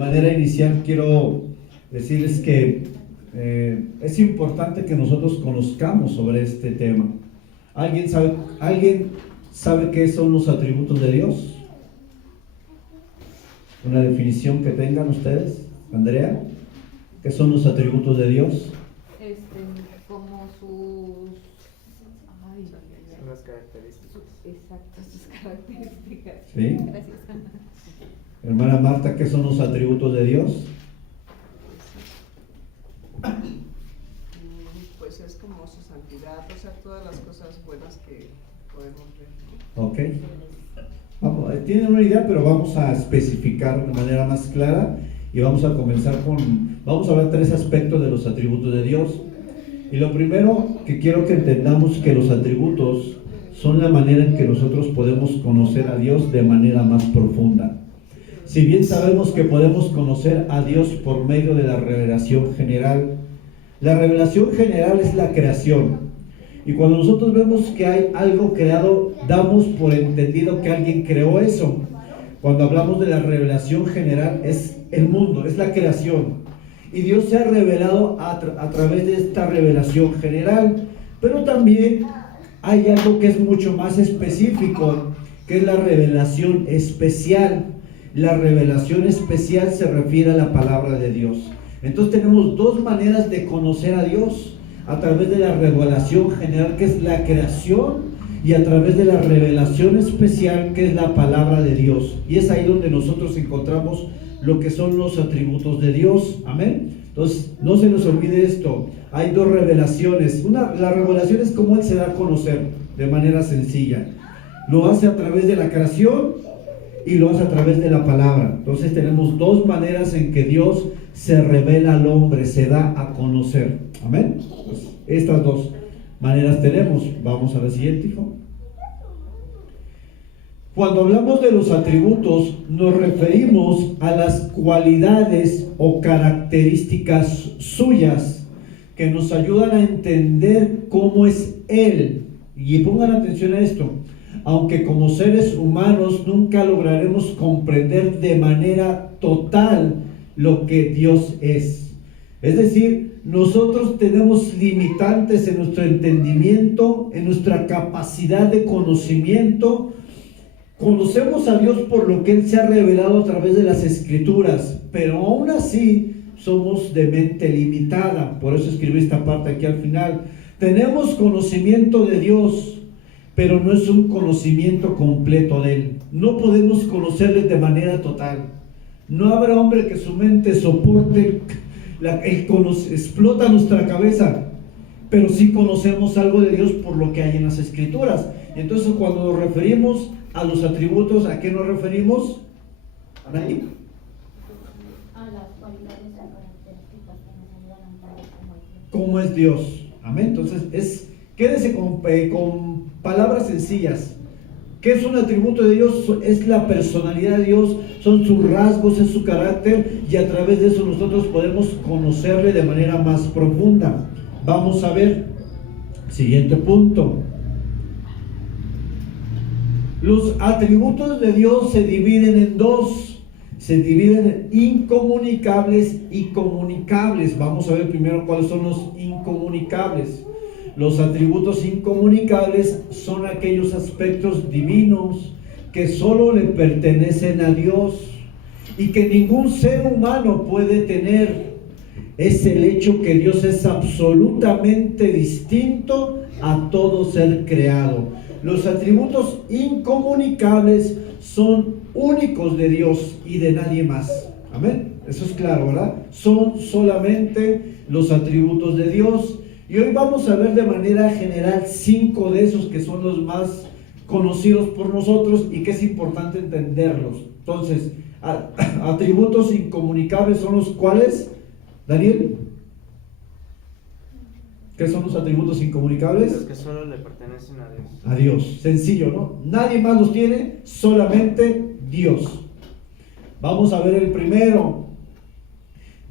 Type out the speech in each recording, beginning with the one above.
De manera inicial quiero decirles que es importante que nosotros conozcamos sobre este tema. ¿Alguien sabe qué son los atributos de Dios? Una definición que tengan ustedes. Andrea, ¿qué son los atributos de Dios? Como sus... Son las características. Exacto, sus características. ¿Sí? Gracias. Hermana Marta, ¿qué son los atributos de Dios? Pues es como su santidad, o sea, todas las cosas buenas que podemos ver. Ok. Tienen una idea, pero vamos a especificar de manera más clara y vamos a comenzar vamos a ver 3 aspectos de los atributos de Dios. Y lo primero que quiero que entendamos que los atributos son la manera en que nosotros podemos conocer a Dios de manera más profunda. Si bien sabemos que podemos conocer a Dios por medio de la revelación general, la revelación general es la creación. Y cuando nosotros vemos que hay algo creado, damos por entendido que alguien creó eso. Cuando hablamos de la revelación general, es el mundo, es la creación. Y Dios se ha revelado a través de esta revelación general. Pero también hay algo que es mucho más específico, que es la revelación especial. La revelación especial se refiere a la palabra de Dios. Entonces tenemos 2 maneras de conocer a Dios: a través de la revelación general, que es la creación, y a través de la revelación especial, que es la palabra de Dios. Y es ahí donde nosotros encontramos lo que son los atributos de Dios. Amén. Entonces no se nos olvide esto: hay 2 revelaciones. La revelación es como Él se da a conocer de manera sencilla. Lo hace a través de la creación y lo hace a través de la palabra. Entonces tenemos 2 maneras en que Dios se revela al hombre, se da a conocer. Amén. Pues estas 2 maneras tenemos. Vamos a la siguiente, hijo. Cuando hablamos de los atributos, nos referimos a las cualidades o características suyas que nos ayudan a entender cómo es Él. Y pongan atención a esto: aunque como seres humanos nunca lograremos comprender de manera total lo que Dios es. Es decir, nosotros tenemos limitantes en nuestro entendimiento, en nuestra capacidad de conocimiento. Conocemos a Dios por lo que Él se ha revelado a través de las Escrituras, pero aún así somos de mente limitada. Por eso escribí esta parte aquí al final. Tenemos conocimiento de Dios, pero no es un conocimiento completo de Él. No podemos conocerle de manera total. No habrá hombre que su mente soporte, explota nuestra cabeza, pero sí conocemos algo de Dios por lo que hay en las Escrituras. Entonces, cuando nos referimos a los atributos, ¿a qué nos referimos? ¿Anaí? A las cualidades o características que nos ayudan a entender ¿Cómo es Dios? Amén. Entonces, quédese con palabras sencillas. ¿Qué es un atributo de Dios? Es la personalidad de Dios, son sus rasgos, es su carácter, y a través de eso nosotros podemos conocerle de manera más profunda. Vamos a ver, siguiente punto. Los atributos de Dios se dividen en 2. Se dividen en incomunicables y comunicables. Vamos a ver primero cuáles son los incomunicables. Los atributos incomunicables son aquellos aspectos divinos que solo le pertenecen a Dios y que ningún ser humano puede tener. Es el hecho que Dios es absolutamente distinto a todo ser creado. Los atributos incomunicables son únicos de Dios y de nadie más. Amén. Eso es claro, ¿verdad? Son solamente los atributos de Dios. Y hoy vamos a ver de manera general 5 de esos que son los más conocidos por nosotros y que es importante entenderlos. Entonces, atributos incomunicables son los cuales, Daniel, ¿qué son los atributos incomunicables? Los que solo le pertenecen a Dios. A Dios. Sencillo, ¿no? Nadie más los tiene, solamente Dios. Vamos a ver el primero.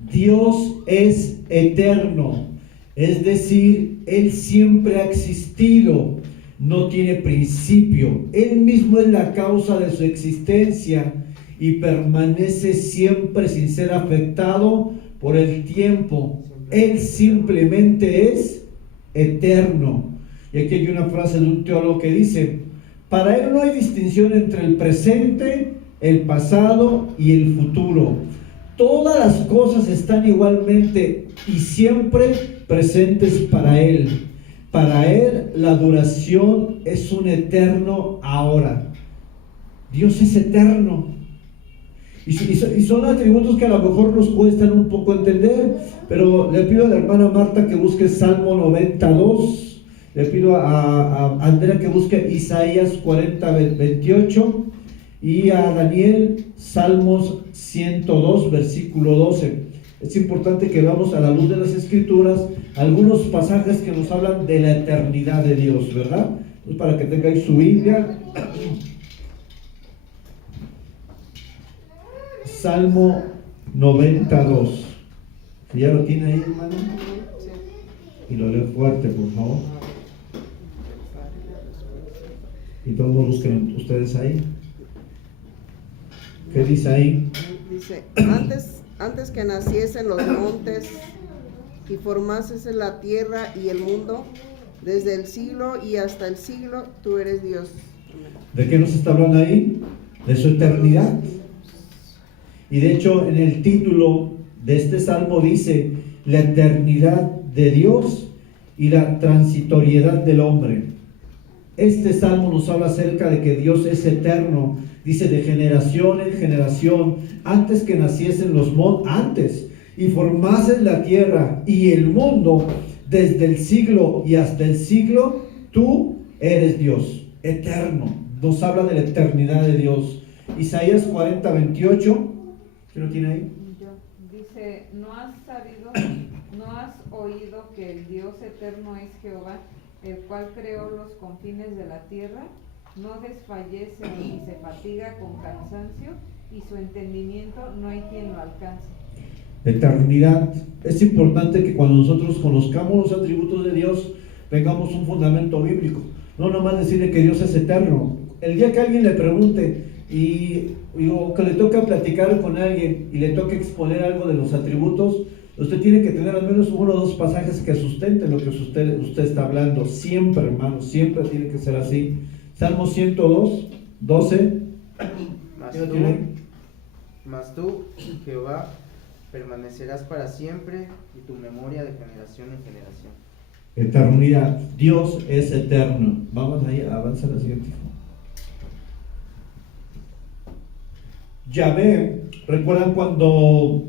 Dios es eterno. Es decir, Él siempre ha existido, no tiene principio. Él mismo es la causa de su existencia y permanece siempre sin ser afectado por el tiempo. Él simplemente es eterno. Y aquí hay una frase de un teólogo que dice: para Él no hay distinción entre el presente, el pasado y el futuro. Todas las cosas están igualmente y siempre presentes para Él. Para Él la duración es un eterno ahora. Dios es eterno. Y son atributos que a lo mejor nos cuestan un poco entender, pero le pido a la hermana Marta que busque Salmo 92, le pido a Andrea que busque Isaías 40, 28, y a Daniel Salmos 102, versículo 12. Es importante que veamos a la luz de las Escrituras algunos pasajes que nos hablan de la eternidad de Dios, ¿verdad? Entonces, para que tengáis su Biblia, Salmo 92. Si ya lo tiene ahí, hermano, y lo lee fuerte, por favor. Y todos busquen ustedes ahí. ¿Qué dice ahí? Dice: antes que naciesen los montes y formases la tierra y el mundo, desde el siglo y hasta el siglo, tú eres Dios. ¿De qué nos está hablando ahí? De su eternidad. Y de hecho, en el título de este salmo dice: la eternidad de Dios y la transitoriedad del hombre. Este salmo nos habla acerca de que Dios es eterno. Dice: de generación en generación, antes que naciesen los montes, antes, y formases la tierra y el mundo, desde el siglo y hasta el siglo, tú eres Dios, eterno. Nos habla de la eternidad de Dios. Isaías 40, 28. ¿Quién lo tiene ahí? Dice: ¿no has oído que el Dios eterno es Jehová, el cual creó los confines de la tierra? No desfallece ni se fatiga con cansancio, y su entendimiento no hay quien lo alcance. Eternidad. Es importante que cuando nosotros conozcamos los atributos de Dios, tengamos un fundamento bíblico. No nomás decirle que Dios es eterno. El día que alguien le pregunte o que le toca platicar con alguien y le toca exponer algo de los atributos, usted tiene que tener al menos uno o dos pasajes que sustenten lo que usted está hablando. Siempre, hermano, siempre tiene que ser así. Salmo 102, 12. Mas tú, Jehová, permanecerás para siempre, y tu memoria de generación en generación. Eternidad. Dios es eterno. Vamos ahí, avanza la siguiente. Yahvé, ¿recuerdan cuando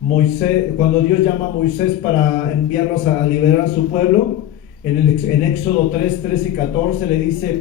Dios llama a Moisés para enviarlos a liberar a su pueblo? En Éxodo 3, 13 y 14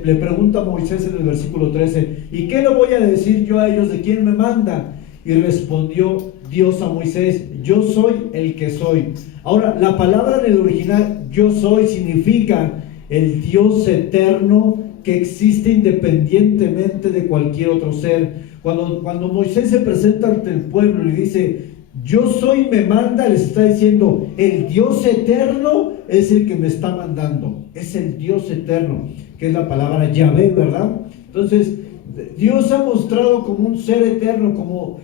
le pregunta a Moisés en el versículo 13: ¿y qué le voy a decir yo a ellos? ¿De quién me manda? Y respondió Dios a Moisés: yo soy el que soy. Ahora, la palabra en el original, yo soy, significa el Dios eterno que existe independientemente de cualquier otro ser. Cuando Moisés se presenta ante el pueblo y le dice: yo soy, me manda, les está diciendo: el Dios eterno es el que me está mandando. Es el Dios eterno, que es la palabra Yahvé, ¿verdad? Entonces, Dios ha mostrado como un ser eterno, como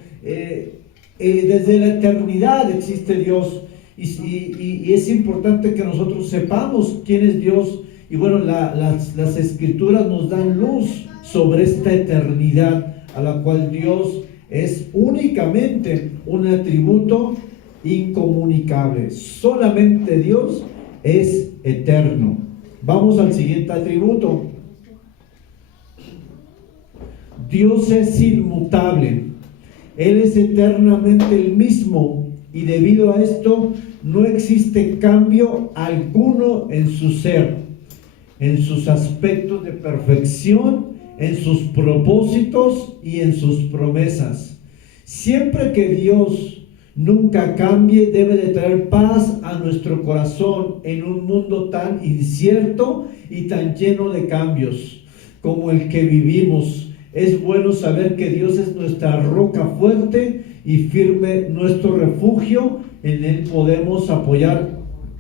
desde la eternidad existe Dios. Y es importante que nosotros sepamos quién es Dios. Y bueno, las Escrituras nos dan luz sobre esta eternidad, a la cual Dios es únicamente un atributo incomunicable. Solamente Dios es eterno. Vamos al siguiente atributo. Dios es inmutable. Él es eternamente el mismo, y debido a esto no existe cambio alguno en su ser, en sus aspectos de perfección, en sus propósitos y en sus promesas. Siempre que Dios nunca cambie, debe de traer paz a nuestro corazón en un mundo tan incierto y tan lleno de cambios como el que vivimos. Es bueno saber que Dios es nuestra roca fuerte y firme, nuestro refugio. En Él podemos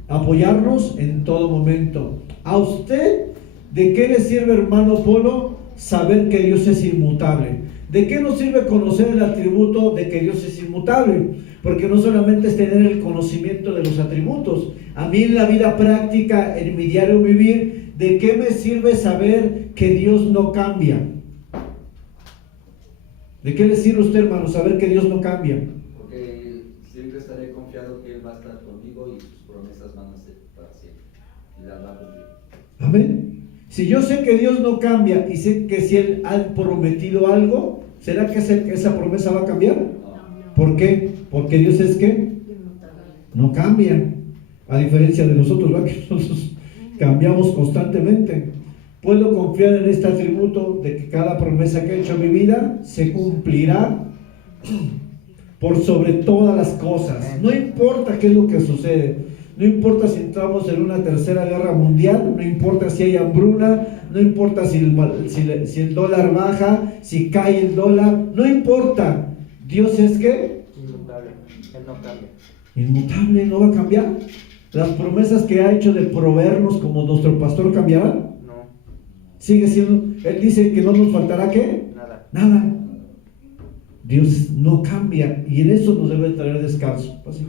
apoyarnos en todo momento. ¿A usted de qué le sirve, hermano Polo, saber que Dios es inmutable? ¿De qué nos sirve conocer el atributo de que Dios es inmutable? Porque no solamente es tener el conocimiento de los atributos. A mí en la vida práctica, en mi diario vivir, ¿de qué me sirve saber que Dios no cambia? ¿De qué le sirve a usted, hermano, saber que Dios no cambia? Porque siempre estaré confiado que Él va a estar conmigo y sus promesas van a ser para siempre. Y las va a cumplir. Amén. Si yo sé que Dios no cambia y sé que si Él ha prometido algo, ¿será que esa promesa va a cambiar? No. ¿Por qué? Porque Dios es ¿qué? No cambia. A diferencia de nosotros, ¿verdad? Que nosotros cambiamos constantemente. Puedo confiar en este atributo de que cada promesa que he hecho en mi vida se cumplirá por sobre todas las cosas. No importa qué es lo que sucede. No importa si entramos en una tercera guerra mundial, no importa si hay hambruna, no importa si el dólar baja, si cae el dólar, no importa. Dios es ¿qué? Inmutable, Él no cambia. Inmutable, no va a cambiar. Las promesas que ha hecho de proveernos como nuestro pastor cambiarán. No, Sigue siendo, Él dice que no nos faltará ¿qué? nada. Nada. Dios no cambia y en eso nos debe traer descanso. Así.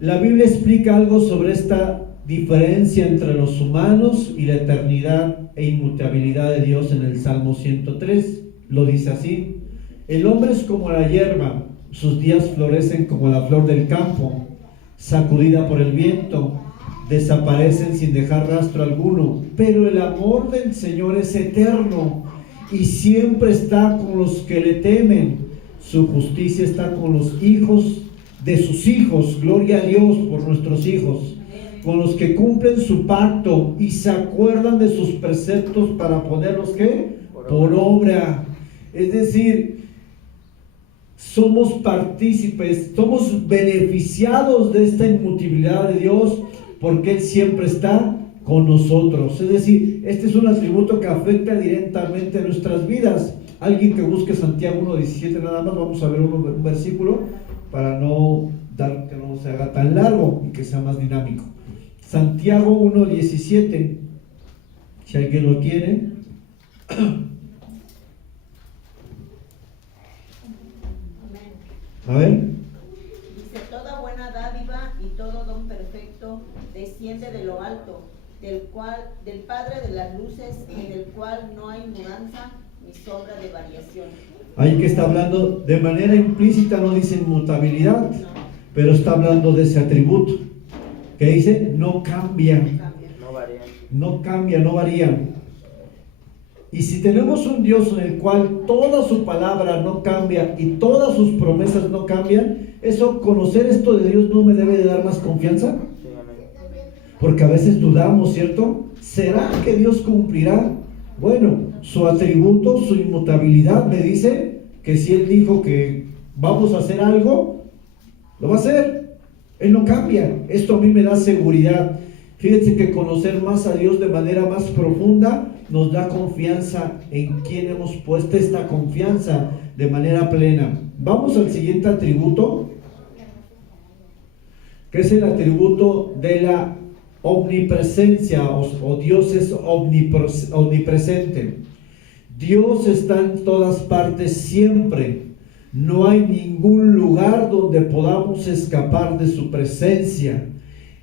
La Biblia explica algo sobre esta diferencia entre los humanos y la eternidad e inmutabilidad de Dios en el Salmo 103. Lo dice así: el hombre es como la hierba, sus días florecen como la flor del campo, sacudida por el viento, desaparecen sin dejar rastro alguno. Pero el amor del Señor es eterno y siempre está con los que le temen. Su justicia está con los hijos de sus hijos. Gloria a Dios por nuestros hijos, con los que cumplen su pacto y se acuerdan de sus preceptos para ponerlos ¿qué? Por obra. Es decir, somos partícipes, somos beneficiados de esta inmutabilidad de Dios porque Él siempre está con nosotros. Es decir, este es un atributo que afecta directamente a nuestras vidas. Alguien que busque Santiago 1:17 nada más, vamos a ver un versículo para no dar que no se haga tan largo y que sea más dinámico. Santiago 1:17, si alguien lo quiere. A ver. Dice: toda buena dádiva y todo don perfecto desciende de lo alto, del Padre de las luces, en el cual no hay mudanza ni sombra de variación. Ahí que está hablando de manera implícita, no dice inmutabilidad, pero está hablando de ese atributo que dice no cambia, No varía. no cambia, no varía. Y si tenemos un Dios en el cual toda su palabra no cambia y todas sus promesas no cambian, eso, conocer esto de Dios no me debe de dar más confianza, Sí, amén. porque a veces dudamos, ¿cierto? ¿Será que Dios cumplirá? Bueno, su atributo, su inmutabilidad me dice que si Él dijo que vamos a hacer algo, lo va a hacer. Él no cambia. Esto a mí me da seguridad. Fíjense que conocer más a Dios de manera más profunda nos da confianza en quien hemos puesto esta confianza de manera plena. Vamos al siguiente atributo, que es el atributo de la omnipresencia, o Dios es omnipresente. Dios está en todas partes siempre. No hay ningún lugar donde podamos escapar de su presencia.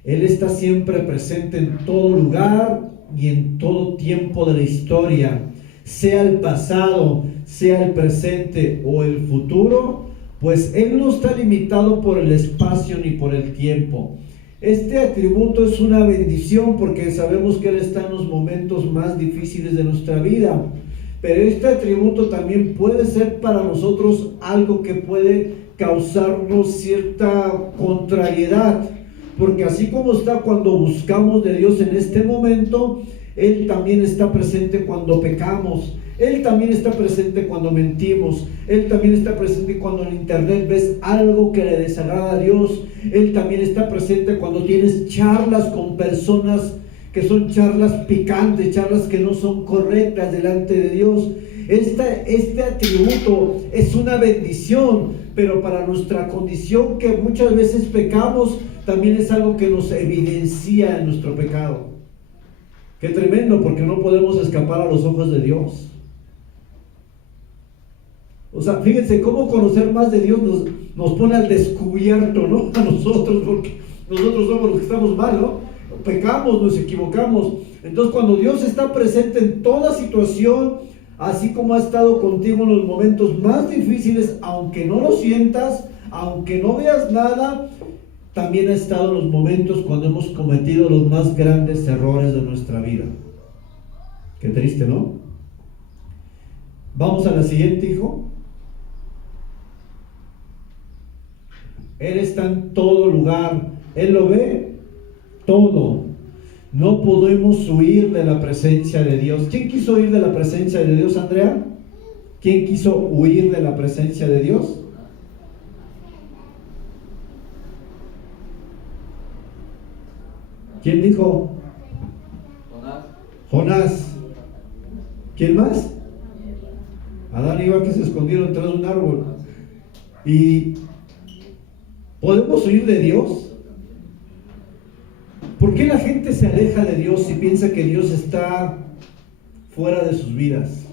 Él está siempre presente en todo lugar y en todo tiempo de la historia, sea el pasado, sea el presente o el futuro, pues Él no está limitado por el espacio ni por el tiempo. Este atributo es una bendición porque sabemos que Él está en los momentos más difíciles de nuestra vida, pero este atributo también puede ser para nosotros algo que puede causarnos cierta contrariedad, porque así como está cuando buscamos de Dios en este momento, Él también está presente cuando pecamos. Él también está presente cuando mentimos. Él también está presente cuando en internet ves algo que le desagrada a Dios. Él también está presente cuando tienes charlas con personas que son charlas picantes, charlas que no son correctas delante de Dios. Este atributo es una bendición, pero para nuestra condición que muchas veces pecamos, también es algo que nos evidencia en nuestro pecado. Qué tremendo, porque no podemos escapar a los ojos de Dios. O sea, fíjense cómo conocer más de Dios nos pone al descubierto, ¿no? A nosotros, porque nosotros somos los que estamos mal, ¿no? Pecamos, nos equivocamos. Entonces, cuando Dios está presente en toda situación, así como ha estado contigo en los momentos más difíciles, aunque no lo sientas, aunque no veas nada, también ha estado en los momentos cuando hemos cometido los más grandes errores de nuestra vida. Qué triste, ¿no? Vamos a la siguiente, hijo. Él está en todo lugar. Él lo ve todo. No podemos huir de la presencia de Dios. ¿Quién quiso huir de la presencia de Dios, Andrea? ¿Quién quiso huir de la presencia de Dios? ¿Quién dijo? Jonás. ¿Quién más? Adán y Eva, que se escondieron tras un árbol. ¿Y podemos huir de Dios? ¿Por qué la gente se aleja de Dios y piensa que Dios está fuera de sus vidas?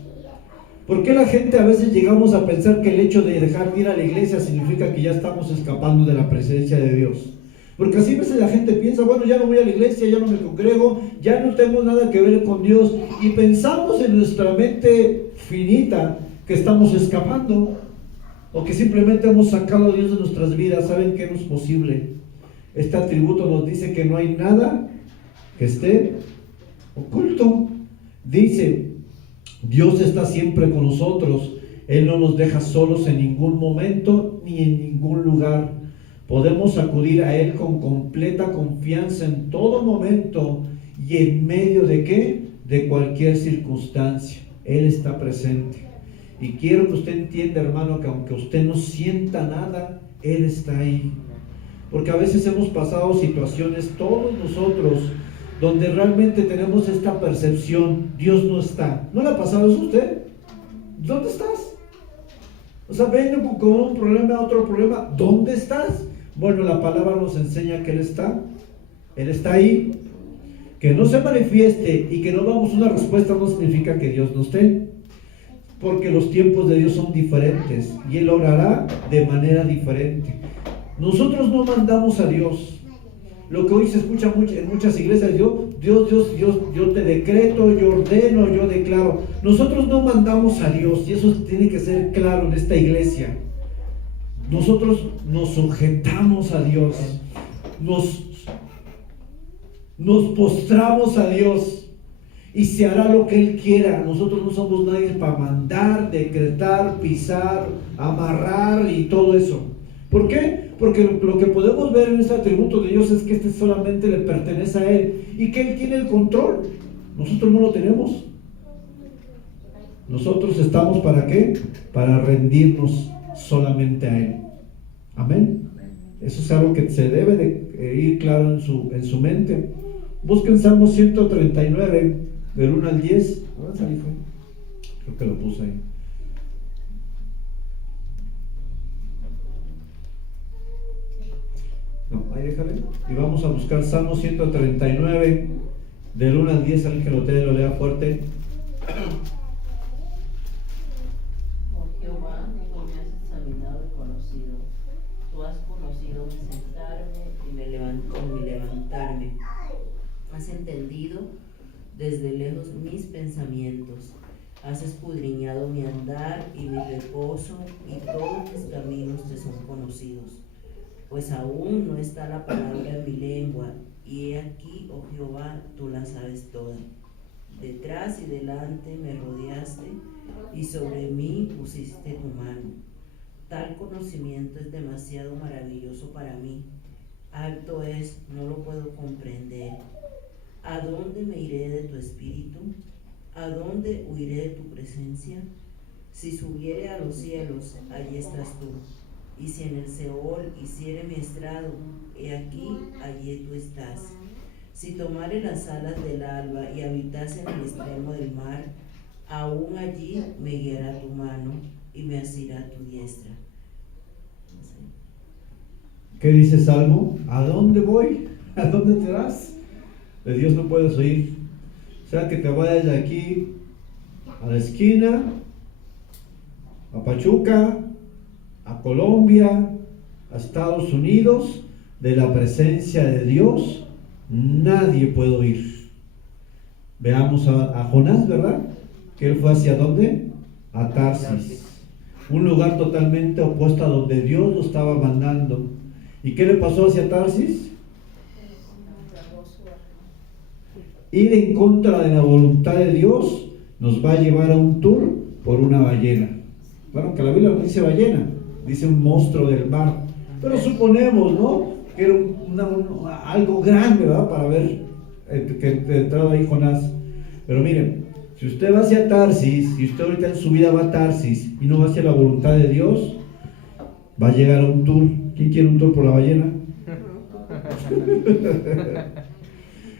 ¿Por qué la gente a veces llegamos a pensar que el hecho de dejar de ir a la iglesia significa que ya estamos escapando de la presencia de Dios? Porque así a veces la gente piensa, bueno, ya no voy a la iglesia, ya no me congrego, ya no tengo nada que ver con Dios, y pensamos en nuestra mente finita que estamos escapando, o que simplemente hemos sacado a Dios de nuestras vidas. ¿Saben qué no es posible? Este atributo nos dice que no hay nada que esté oculto. Dice, Dios está siempre con nosotros. Él no nos deja solos en ningún momento ni en ningún lugar. Podemos acudir a Él con completa confianza en todo momento y en medio de ¿qué? De cualquier circunstancia. Él está presente. Y quiero que usted entienda, hermano, que aunque usted no sienta nada, Él está ahí. Porque a veces hemos pasado situaciones, todos nosotros, donde realmente tenemos esta percepción, Dios no está. ¿No le ha pasado eso a usted? ¿Dónde estás? O sea, viene con un problema, otro problema, ¿dónde estás? Bueno, la palabra nos enseña que Él está ahí. Que no se manifieste y que no damos una respuesta no significa que Dios no esté. Porque los tiempos de Dios son diferentes y Él obrará de manera diferente. Nosotros no mandamos a Dios. Lo que hoy se escucha en muchas iglesias, yo te decreto, yo ordeno, yo declaro. Nosotros no mandamos a Dios, y eso tiene que ser claro en esta iglesia. Nosotros nos sujetamos a Dios, nos postramos a Dios, y se hará lo que Él quiera. Nosotros no somos nadie para mandar, decretar, pisar, amarrar y todo eso. ¿Por qué? Porque lo que podemos ver en este atributo de Dios es que este solamente le pertenece a Él y que Él tiene el control. Nosotros no lo tenemos. Nosotros estamos ¿para qué? Para rendirnos solamente a Él. Amén. Eso es algo que se debe de ir claro en su mente. Busquen Salmo 139, del 1 al 10. Avanza, hijo. Creo que lo puse ahí. No, ahí déjale. Y vamos a buscar Salmo 139, del 1 al 10. Alguien que lo lea fuerte. Oh Jehová, tú me has examinado y conocido. Tú has conocido mi sentarme y mi levantarme. Has entendido desde lejos mis pensamientos. Has escudriñado mi andar y mi reposo, y todos mis caminos te son conocidos. Pues aún no está la palabra en mi lengua, y he aquí, oh Jehová, tú la sabes toda. Detrás y delante me rodeaste, y sobre mí pusiste tu mano. Tal conocimiento es demasiado maravilloso para mí. Alto es, no lo puedo comprender. ¿A dónde me iré de tu espíritu? ¿A dónde huiré de tu presencia? Si subiere a los cielos, allí estás tú. Y si en el Seol hiciere mi estrado, he aquí, allí tú estás. Si tomare las alas del alba y habitase en el extremo del mar, aún allí me guiará tu mano y me asirá tu diestra. ¿Qué dice Salmo? ¿A dónde voy? ¿A dónde te vas? De Dios no puedes huir. sea que te vayas de aquí a la esquina, a Pachuca, a Colombia, a Estados Unidos, de la presencia de Dios, nadie puede oír. Veamos a Jonás, ¿verdad? Que él fue ¿hacia dónde? A Tarsis, un lugar totalmente opuesto a donde Dios lo estaba mandando. ¿Y qué le pasó hacia Tarsis? Ir en contra de la voluntad de Dios nos va a llevar a un tour por una ballena. Bueno, que la Biblia no dice ballena, dice un monstruo del mar. Pero suponemos, ¿no? Que era algo grande, ¿verdad? Para ver que entraba ahí Jonás. Pero miren, si usted va hacia Tarsis, y usted ahorita en su vida va a Tarsis y no va hacia la voluntad de Dios, va a llegar a un tour. ¿Quién quiere un tour por la ballena?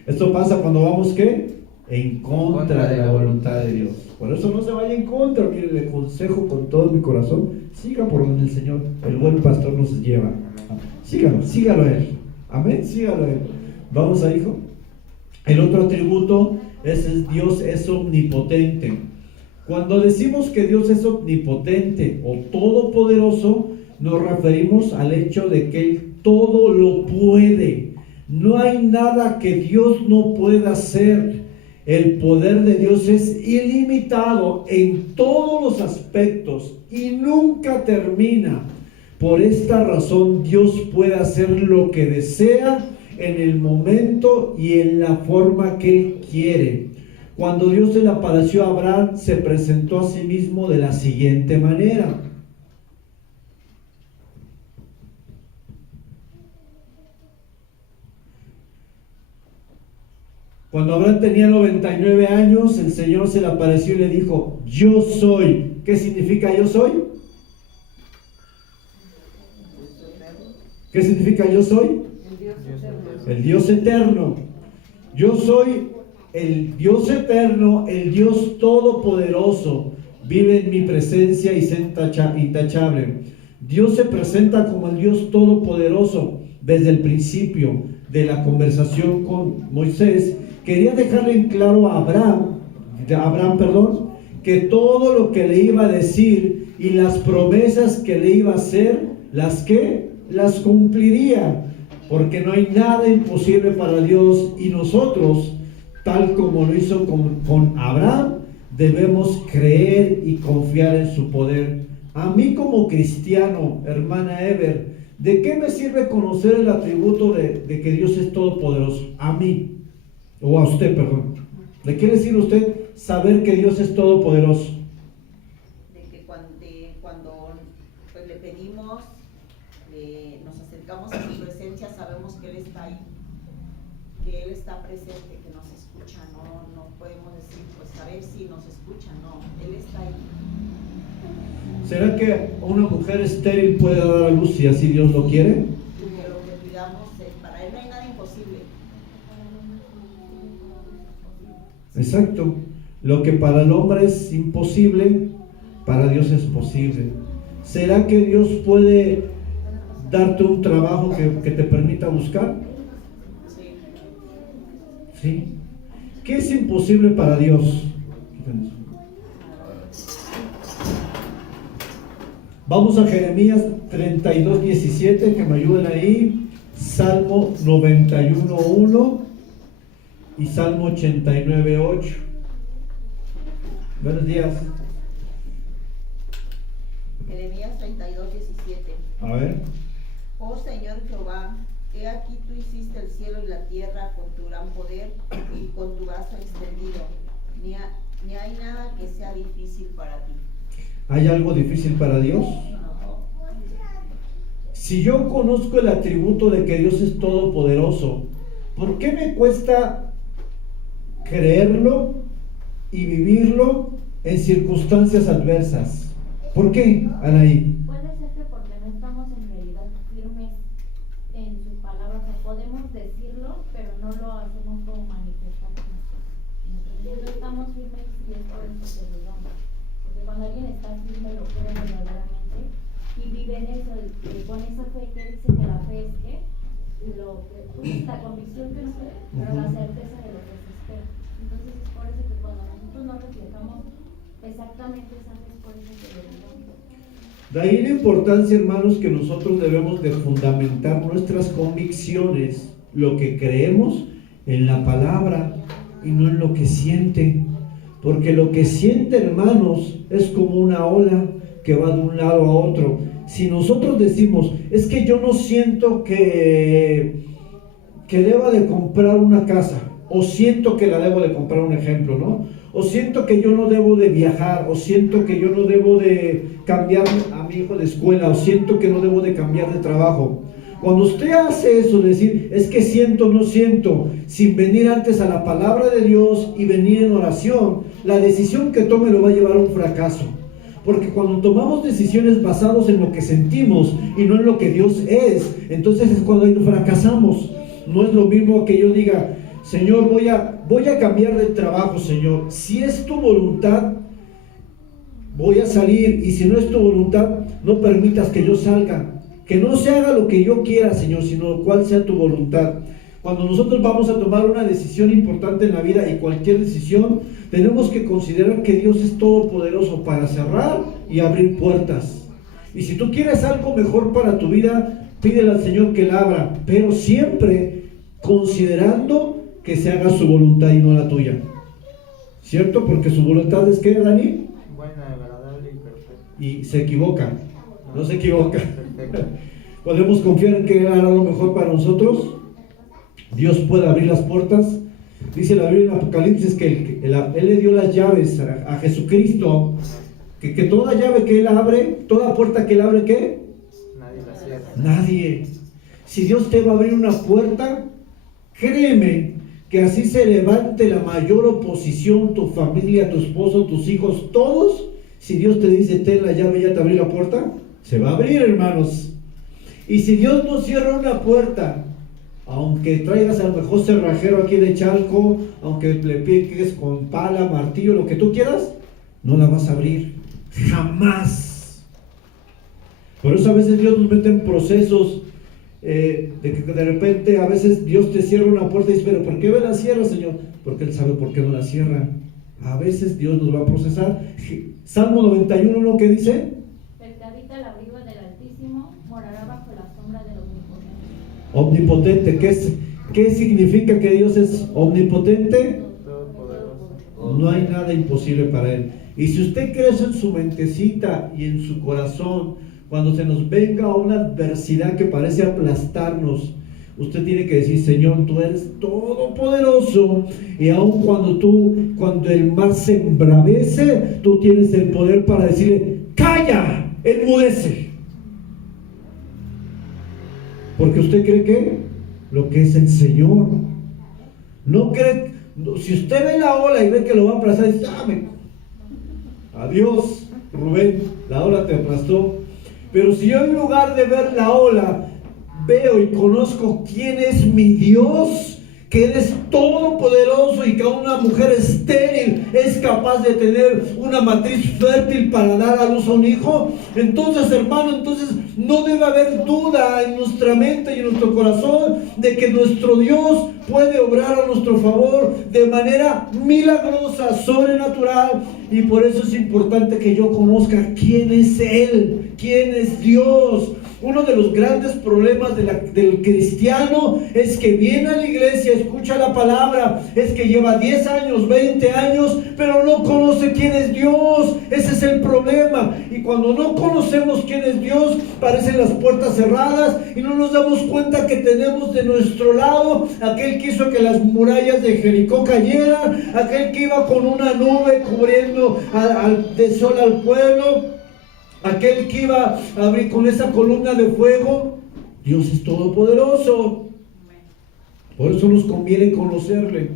Esto pasa cuando vamos, ¿qué? En contra de la voluntad de Dios. Por eso no se vaya en contra. Mire, le aconsejo con todo mi corazón, siga por donde el Señor, el buen pastor, nos lleva. Sígalo a Él. Amén, sígalo a Él. Vamos a, hijo. El otro atributo es Dios es omnipotente. Cuando decimos que Dios es omnipotente o todopoderoso, nos referimos al hecho de que Él todo lo puede. No hay nada que Dios no pueda hacer. El poder de Dios es ilimitado en todos los aspectos y nunca termina. Por esta razón Dios puede hacer lo que desea en el momento y en la forma que Él quiere. Cuando Dios se le apareció a Abraham, se presentó a sí mismo de la siguiente manera. Cuando Abraham tenía 99 años, el Señor se le apareció y le dijo: yo soy. ¿Qué significa yo soy? ¿Qué significa yo soy? El Dios eterno. Yo soy el Dios eterno, el Dios todopoderoso. Vive en mi presencia y es intachable. Dios se presenta como el Dios todopoderoso desde el principio de la conversación con Moisés. Quería dejarle en claro a Abraham, que todo lo que le iba a decir y las promesas que le iba a hacer, las cumpliría, porque no hay nada imposible para Dios, y nosotros, tal como lo hizo con Abraham, debemos creer y confiar en su poder. A mí como cristiano, hermana Ever, ¿de qué me sirve conocer el atributo de que Dios es todopoderoso? A mí. O a usted, perdón. ¿De qué le sirve a usted saber que Dios es todopoderoso? De que cuando pues, le pedimos, nos acercamos a su presencia, sabemos que Él está ahí, que Él está presente, que nos escucha. No podemos decir, pues a ver si nos escucha. No, Él está ahí. ¿Será que una mujer estéril puede dar a luz si así Dios lo quiere? Que lo que pidamos, para Él no hay nada imposible. Exacto. Lo que para el hombre es imposible, para Dios es posible. ¿Será que Dios puede darte un trabajo que te permita buscar? Sí. ¿Qué es imposible para Dios? Vamos a Jeremías 32:17, que me ayuden ahí. Salmo 91:1 y Salmo 89:8. Buenos días. Jeremías 32:17. A ver. Oh Señor Jehová, he aquí tú hiciste el cielo y la tierra con tu gran poder y con tu brazo extendido. Ni hay nada que sea difícil para ti. ¿Hay algo difícil para Dios? Si yo conozco el atributo de que Dios es todopoderoso, ¿por qué me cuesta creerlo y vivirlo en circunstancias adversas? ¿Por qué, Anaí? Puede ser que porque no estamos en realidad firmes en su palabra. O sea, podemos decirlo, pero no lo hacemos como manifestar nosotros. No estamos firmes y es por eso que dudamos. Porque cuando alguien está firme, lo cree verdaderamente y vive en eso, con esa fe que dice que la fe es que la convicción que no se ve, pero la certeza de lo que se espera. Entonces es por eso que cuando nosotros no reflejamos exactamente esas respuestas que le damos. De ahí la importancia, hermanos, que nosotros debemos de fundamentar nuestras convicciones, lo que creemos en la palabra y no en lo que siente. Porque lo que siente, hermanos, es como una ola que va de un lado a otro. Si nosotros decimos, es que yo no siento que deba de comprar una casa, o siento que la debo de comprar, un ejemplo, ¿no? O siento que yo no debo de viajar, o siento que yo no debo de cambiar a mi hijo de escuela, o siento que no debo de cambiar de trabajo. Cuando usted hace eso, decir, es que siento, no siento, sin venir antes a la palabra de Dios y venir en oración, la decisión que tome lo va a llevar a un fracaso. Porque cuando tomamos decisiones basadas en lo que sentimos y no en lo que Dios es, entonces es cuando ahí fracasamos. No es lo mismo que yo diga, Señor, voy a cambiar de trabajo, Señor. Si es tu voluntad, voy a salir. Y si no es tu voluntad, no permitas que yo salga. Que no se haga lo que yo quiera, Señor, sino cuál sea tu voluntad. Cuando nosotros vamos a tomar una decisión importante en la vida, y cualquier decisión, tenemos que considerar que Dios es todopoderoso para cerrar y abrir puertas. Y si tú quieres algo mejor para tu vida, pídele al Señor que la abra, pero siempre considerando que se haga su voluntad y no la tuya. ¿Cierto? Porque su voluntad es ¿qué, Dani? Buena, agradable y perfecta. Y se equivoca, no se equivoca. Perfecto. ¿Podemos confiar en que Él hará lo mejor para nosotros? Dios puede abrir las puertas. Dice la Biblia en Apocalipsis que Él le dio las llaves a Jesucristo, que toda llave que Él abre, toda puerta que Él abre, ¿qué? Nadie la cierra. Nadie. Si Dios te va a abrir una puerta, créeme que así se levante la mayor oposición, tu familia, tu esposo, tus hijos, todos. Si Dios te dice, ten la llave, ya te abrí la puerta, se va a abrir, hermanos. Y si Dios no cierra una puerta, aunque traigas al mejor cerrajero aquí de Chalco, aunque le piques con pala, martillo, lo que tú quieras, no la vas a abrir, jamás. Por eso a veces Dios nos mete en procesos de que de repente a veces Dios te cierra una puerta y dice, pero ¿por qué me la cierra, Señor? Porque Él sabe por qué no la cierra. A veces Dios nos va a procesar. Salmo 91, ¿no? ¿Qué dice? El que habita el abrigo del Altísimo morará bajo la sombra del Omnipotente, Omnipotente. ¿qué significa que Dios es omnipotente? Todopoderoso. No hay nada imposible para Él. Y si usted cree eso en su mentecita y en su corazón, cuando se nos venga una adversidad que parece aplastarnos, usted tiene que decir, Señor, tú eres todopoderoso, y aun cuando el mar se embravece, tú tienes el poder para decirle, calla, enmudece. Porque usted cree que lo que es el Señor, no cree. Si usted ve la ola y ve que lo va a aplastar, dice, adiós, Rubén, la ola te aplastó. Pero si yo en lugar de ver la ola, veo y conozco quién es mi Dios, que Él es todopoderoso y que una mujer estéril es capaz de tener una matriz fértil para dar a luz a un hijo, entonces, hermano, no debe haber duda en nuestra mente y en nuestro corazón de que nuestro Dios puede obrar a nuestro favor de manera milagrosa, sobrenatural. Y por eso es importante que yo conozca quién es Él, quién es Dios. Uno de los grandes problemas del cristiano es que viene a la iglesia, escucha la palabra, es que lleva 10 años, 20 años, pero no conoce quién es Dios. Ese es el problema. Y cuando no conocemos quién es Dios, parecen las puertas cerradas y no nos damos cuenta que tenemos de nuestro lado aquel que hizo que las murallas de Jericó cayeran, aquel que iba con una nube cubriendo de sol al pueblo, aquel que iba a abrir con esa columna de fuego. Dios es todopoderoso. Por eso nos conviene conocerle.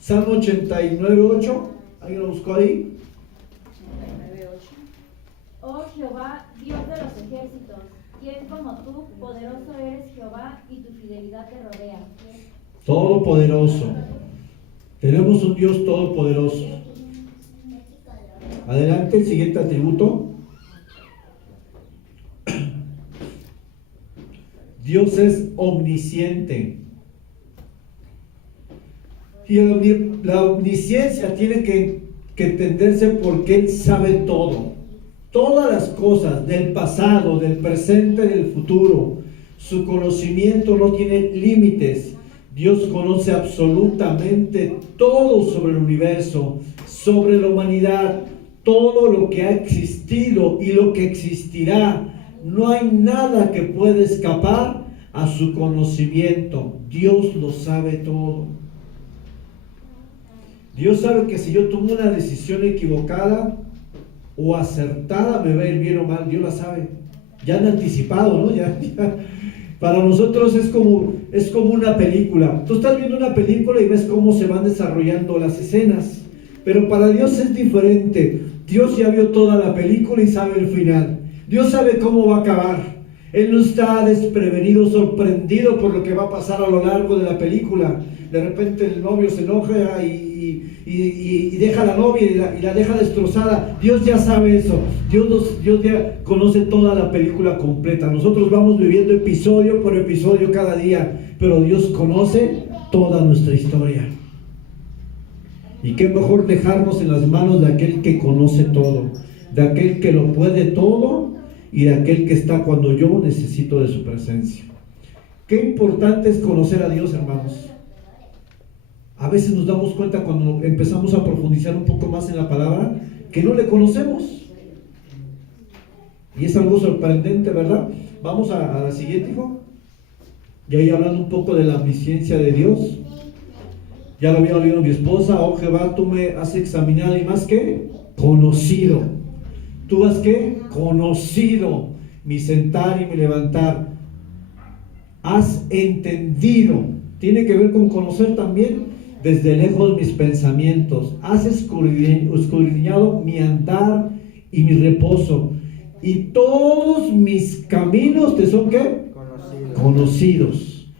Salmo 89:8. ¿Alguien lo buscó ahí? 89:8. Oh Jehová, Dios de los ejércitos, ¿quién como tú? Poderoso eres Jehová, y tu fidelidad te rodea. Todopoderoso. Tenemos un Dios todopoderoso. Adelante, el siguiente atributo. Dios es omnisciente. Y la omnisciencia tiene que entenderse porque Él sabe todo. Todas las cosas del pasado, del presente, del futuro. Su conocimiento no tiene límites. Dios conoce absolutamente todo sobre el universo, sobre la humanidad, todo lo que ha existido y lo que existirá. No hay nada que pueda escapar a su conocimiento. Dios lo sabe todo. Dios sabe que si yo tomo una decisión equivocada o acertada, me va a ir bien o mal. Dios la sabe. Ya han anticipado, ¿no? Ya. Para nosotros es como una película. Tú estás viendo una película y ves cómo se van desarrollando las escenas. Pero para Dios es diferente. Dios ya vio toda la película y sabe el final. Dios sabe cómo va a acabar. Él no está desprevenido, sorprendido por lo que va a pasar a lo largo de la película. De repente el novio se enoja y deja a la novia y la deja destrozada. Dios ya sabe eso. Dios ya conoce toda la película completa. Nosotros vamos viviendo episodio por episodio cada día, pero Dios conoce toda nuestra historia. Y qué mejor dejarnos en las manos de aquel que conoce todo, de aquel que lo puede todo y de aquel que está cuando yo necesito de su presencia. Qué importante es conocer a Dios, hermanos. A veces nos damos cuenta cuando empezamos a profundizar un poco más en la palabra que no le conocemos. Y es algo sorprendente, ¿verdad? Vamos a la siguiente, hijo. Y ahí hablando un poco de la omnisciencia de Dios. Ya lo había oído mi esposa. Oh Jehová, tú me has examinado y más que conocido. Tú has que conocido mi sentar y mi levantar. Has entendido. Tiene que ver con conocer también. Desde lejos mis pensamientos, has escudriñado mi andar y mi reposo, y todos mis caminos te son ¿qué? Conocidos.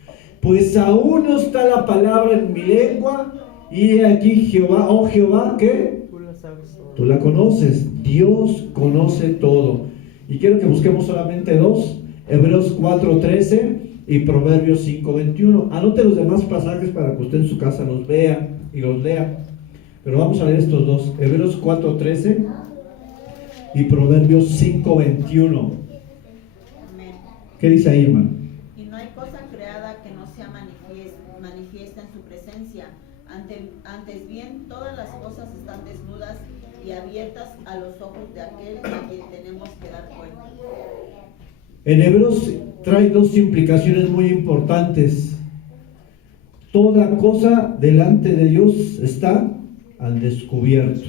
Pues aún no está la palabra en mi lengua, y aquí Jehová, oh Jehová, ¿qué? Tú la conoces. Dios conoce todo. Y quiero que busquemos solamente dos: Hebreos 4:13 y Proverbios 5:21. Anote los demás pasajes para que usted en su casa los vea y los lea. Pero vamos a leer estos dos: Hebreos 4:13 y Proverbios 5:21. Amén. ¿Qué dice ahí, hermano? Y no hay cosa creada que no sea manifiesta en su presencia. Antes bien, todas las cosas están desnudas y abiertas a los ojos de aquel a quien tenemos que dar cuenta. En Hebreos trae dos implicaciones muy importantes. Toda cosa delante de Dios está al descubierto.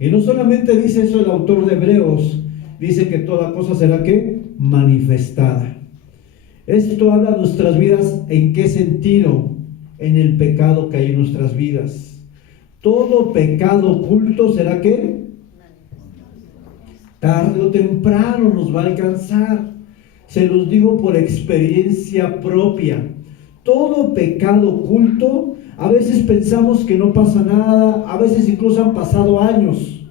Y no solamente dice eso el autor de Hebreos, dice que toda cosa será ¿qué? Manifestada. Esto habla de nuestras vidas. ¿En qué sentido? En el pecado que hay en nuestras vidas. Todo pecado oculto será ¿qué? Tarde o temprano nos va a alcanzar. Se los digo por experiencia propia. Todo pecado oculto, a veces pensamos que no pasa nada, a veces incluso han pasado años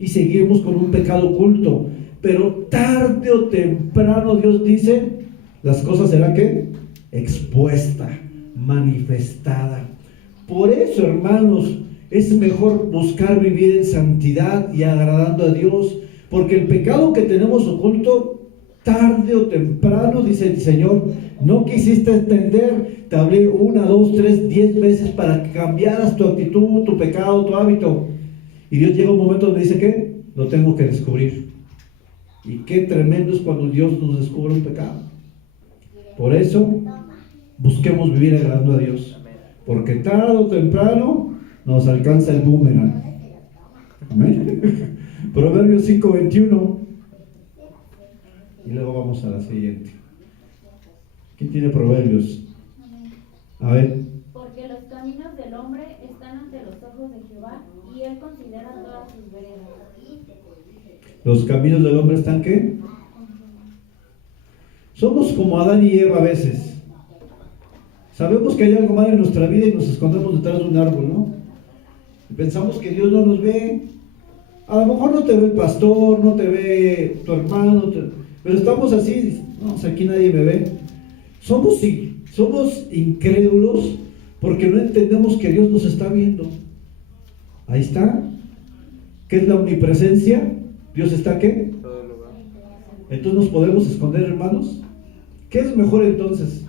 y seguimos con un pecado oculto. Pero tarde o temprano Dios dice, las cosas serán ¿qué? Expuesta, manifestada. Por eso, hermanos, es mejor buscar vivir en santidad y agradando a Dios. Porque el pecado que tenemos oculto, tarde o temprano, dice el Señor, no quisiste entender, te hablé 1, 2, 3, 10 veces para que cambiaras tu actitud, tu pecado, tu hábito. Y Dios llega un momento donde dice que lo tengo que descubrir. Y qué tremendo es cuando Dios nos descubre un pecado. Por eso, busquemos vivir agradando a Dios. Porque tarde o temprano nos alcanza el boomerang. Amén. Proverbios 5:21. Y luego vamos a la siguiente. ¿Quién tiene Proverbios? A ver. Porque los caminos del hombre están ante los ojos de Jehová, y él considera todas sus veredas. ¿Los caminos del hombre están qué? Somos como Adán y Eva a veces. Sabemos que hay algo malo en nuestra vida y nos escondemos detrás de un árbol, ¿no? Y pensamos que Dios no nos ve. A lo mejor no te ve el pastor, no te ve tu hermano, pero estamos así, no, aquí nadie me ve. Somos incrédulos porque no entendemos que Dios nos está viendo. Ahí está. ¿Qué es la omnipresencia? ¿Dios está qué? Todo lugar. Entonces nos podemos esconder, hermanos. ¿Qué es mejor entonces,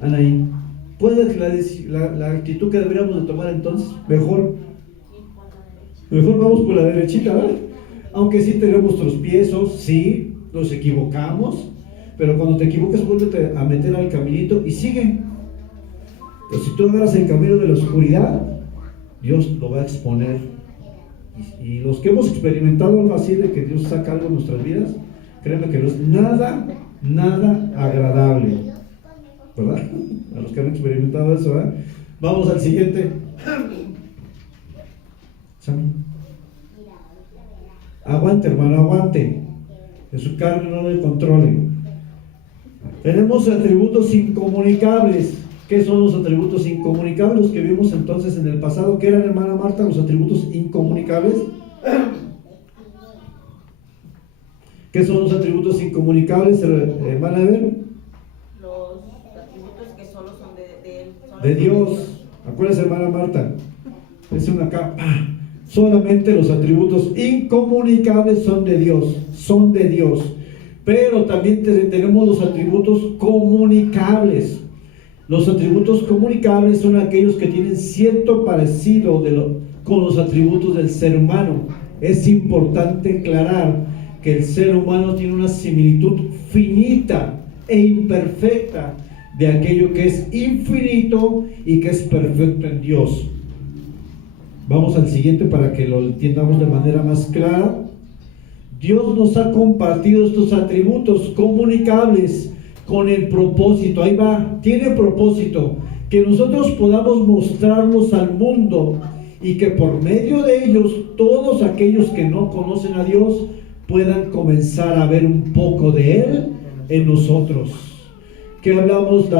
Anaí? ¿Cuál es la actitud que deberíamos de tomar entonces? Mejor vamos por la derechita, ¿verdad? Aunque sí tenemos tropiezos, sí, nos equivocamos, pero cuando te equivocas, vuélvete a meter al caminito y sigue. Pero si tú agarras el camino de la oscuridad, Dios lo va a exponer. Y los que hemos experimentado algo así de que Dios saca algo en nuestras vidas, créanme que no es nada agradable, ¿verdad? A los que han experimentado eso, ¿verdad? Vamos al siguiente. Sammy. Aguante, hermano, aguante. Que su carne no le controle. Tenemos atributos incomunicables. ¿Qué son los atributos incomunicables? Los que vimos entonces en el pasado. ¿Qué eran, hermana Marta, los atributos incomunicables? ¿Qué son los atributos incomunicables, hermana Ever? Los atributos que solo son de Él. De Dios. Acuérdense, hermana Marta. Es una acá. Solamente los atributos incomunicables son de Dios. Son de Dios. Pero también tenemos los atributos comunicables. Los atributos comunicables son aquellos que tienen cierto parecido con los atributos del ser humano. Es importante aclarar que el ser humano tiene una similitud finita e imperfecta de aquello que es infinito y que es perfecto en Dios. Vamos al siguiente para que lo entendamos de manera más clara. Dios nos ha compartido estos atributos comunicables con el propósito, ahí va, tiene propósito, que nosotros podamos mostrarlos al mundo y que por medio de ellos, todos aquellos que no conocen a Dios puedan comenzar a ver un poco de Él en nosotros. Que hablamos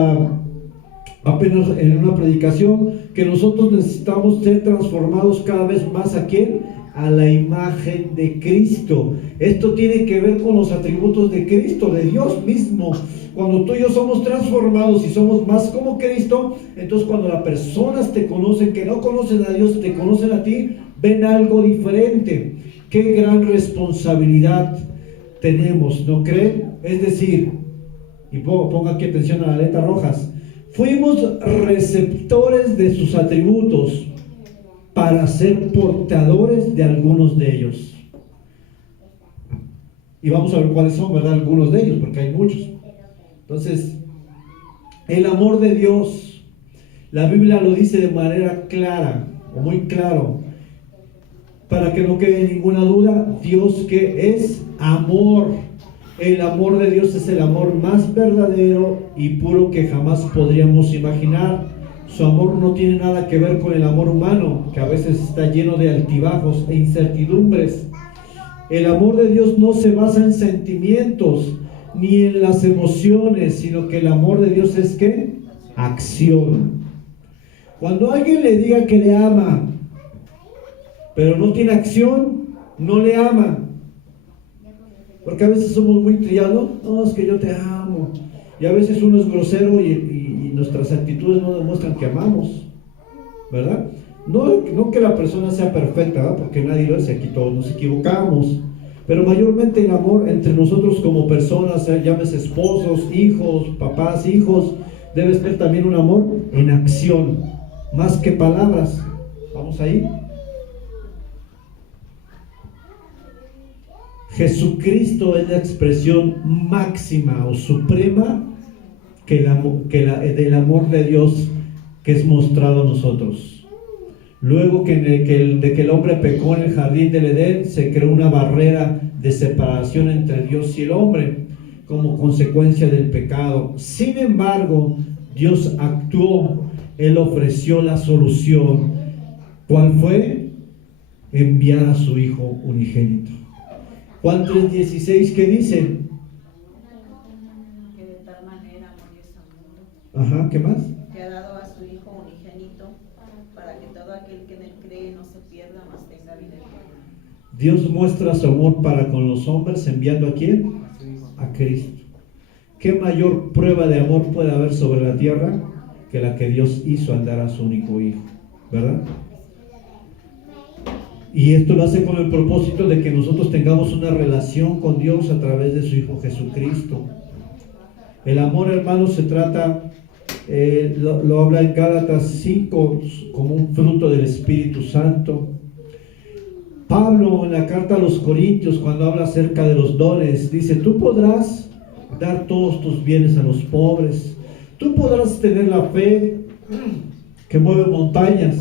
apenas en una predicación, que nosotros necesitamos ser transformados cada vez más ¿a quién? A la imagen de Cristo. Esto tiene que ver con los atributos de Cristo, de Dios mismo. Cuando tú y yo somos transformados y somos más como Cristo, entonces cuando las personas te conocen, que no conocen a Dios, te conocen a ti, ven algo diferente. Qué gran responsabilidad tenemos, ¿no creen? Es decir, y ponga aquí atención a las letras rojas, fuimos receptores de sus atributos para ser portadores de algunos de ellos. Y vamos a ver cuáles son, ¿verdad? Algunos de ellos, porque hay muchos. Entonces, el amor de Dios, la Biblia lo dice de manera clara, o muy claro, para que no quede ninguna duda, Dios que es amor. El amor de Dios es el amor más verdadero y puro que jamás podríamos imaginar. Su amor no tiene nada que ver con el amor humano, que a veces está lleno de altibajos e incertidumbres. El amor de Dios no se basa en sentimientos ni en las emociones, sino que el amor de Dios es ¿qué? Acción. Cuando alguien le diga que le ama, pero no tiene acción, no le ama. Porque a veces somos muy trillados, no, es que yo te amo. Y a veces uno es grosero y nuestras actitudes no demuestran que amamos, ¿verdad? No que la persona sea perfecta, ¿verdad? Porque nadie lo es, aquí todos nos equivocamos. Pero mayormente el amor entre nosotros como personas, llámese esposos, hijos, papás, hijos, debe ser también un amor en acción, más que palabras. ¿Vamos ahí? Jesucristo es la expresión máxima o suprema del amor de Dios que es mostrado a nosotros. Luego de que el hombre pecó en el jardín del Edén, se creó una barrera de separación entre Dios y el hombre como consecuencia del pecado. Sin embargo, Dios actuó, Él ofreció la solución. ¿Cuál fue? Enviar a su Hijo unigénito. Juan 3:16, ¿qué dice? Que de tal manera amó Dios al mundo, Ajá, ¿qué más? que ha dado a su Hijo unigénito, para que todo aquel que en él cree no se pierda, mas tenga vida eterna. Dios muestra su amor para con los hombres enviando ¿a quién? A Cristo. ¿Qué mayor prueba de amor puede haber sobre la tierra que la que Dios hizo al dar a su único hijo, ¿verdad? Y esto lo hace con el propósito de que nosotros tengamos una relación con Dios a través de su Hijo Jesucristo. El amor, hermanos, se trata, lo habla en Gálatas 5, como un fruto del Espíritu Santo. Pablo, en la carta a los Corintios, cuando habla acerca de los dones, dice: tú podrás dar todos tus bienes a los pobres, tú podrás tener la fe que mueve montañas,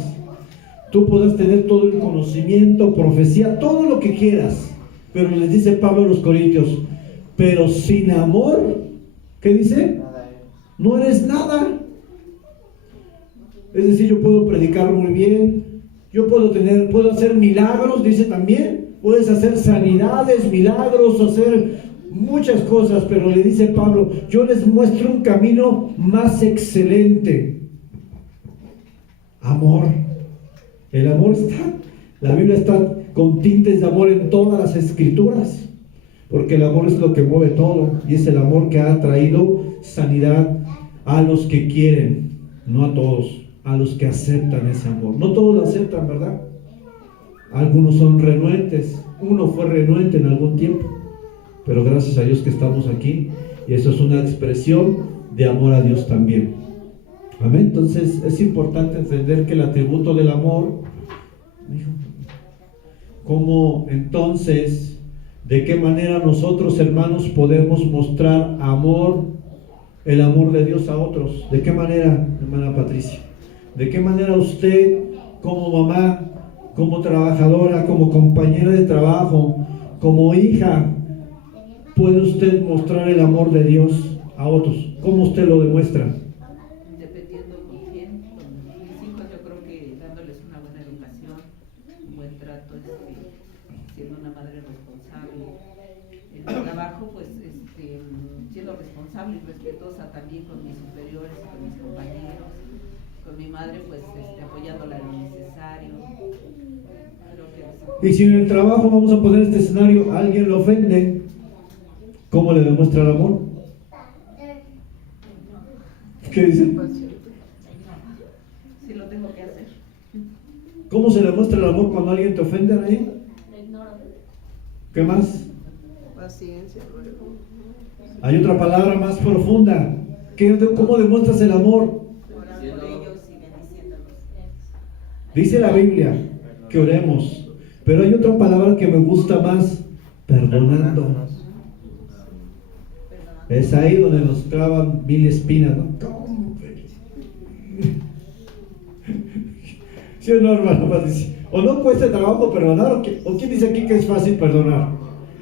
tú podrás tener todo el conocimiento, profecía, todo lo que quieras, pero les dice Pablo a los Corintios, pero sin amor, ¿qué dice? No eres nada. Es decir, yo puedo predicar muy bien, yo puedo hacer milagros, dice también, puedes hacer sanidades, milagros, hacer muchas cosas, pero le dice Pablo, yo les muestro un camino más excelente: amor. El amor está, la Biblia está con tintes de amor en todas las escrituras, porque el amor es lo que mueve todo, y es el amor que ha traído sanidad a los que quieren, no a todos, a los que aceptan ese amor. No todos lo aceptan, ¿verdad? Algunos son renuentes, uno fue renuente en algún tiempo, pero gracias a Dios que estamos aquí, y eso es una expresión de amor a Dios también. Amén. Entonces es importante entender que el atributo del amor, como entonces, de qué manera nosotros, hermanos, podemos mostrar amor, el amor de Dios a otros. ¿De qué manera, hermana Patricia? ¿De qué manera usted, como mamá, como trabajadora, como compañera de trabajo, como hija, puede usted mostrar el amor de Dios a otros? ¿Cómo usted lo demuestra? Dependiendo con quién. Con mis hijos, yo creo que dándoles una buena educación, un buen trato, siendo una madre responsable. En el trabajo, pues, siendo responsable y respetuosa también con mis superiores, con mis compañeros, con mi madre, pues, apoyándola en lo necesario. Y si en el trabajo, vamos a poner este escenario, alguien lo ofende, ¿cómo le demuestra el amor? ¿Qué dice? Sí, lo tengo que hacer. ¿Cómo se demuestra el amor cuando alguien te ofende ahí? Lo ignoro. ¿Qué más? Paciencia. Hay otra palabra más profunda. ¿Cómo demuestras el amor? Orar por ellos y bendiciéndolos. Dice la Biblia que oremos, pero hay otra palabra que me gusta más: perdonando. Es ahí donde nos clavan 1000 espinas, ¿no? ¿Sí o no, hermano? O no cuesta trabajo perdonar, o quién dice aquí que es fácil perdonar.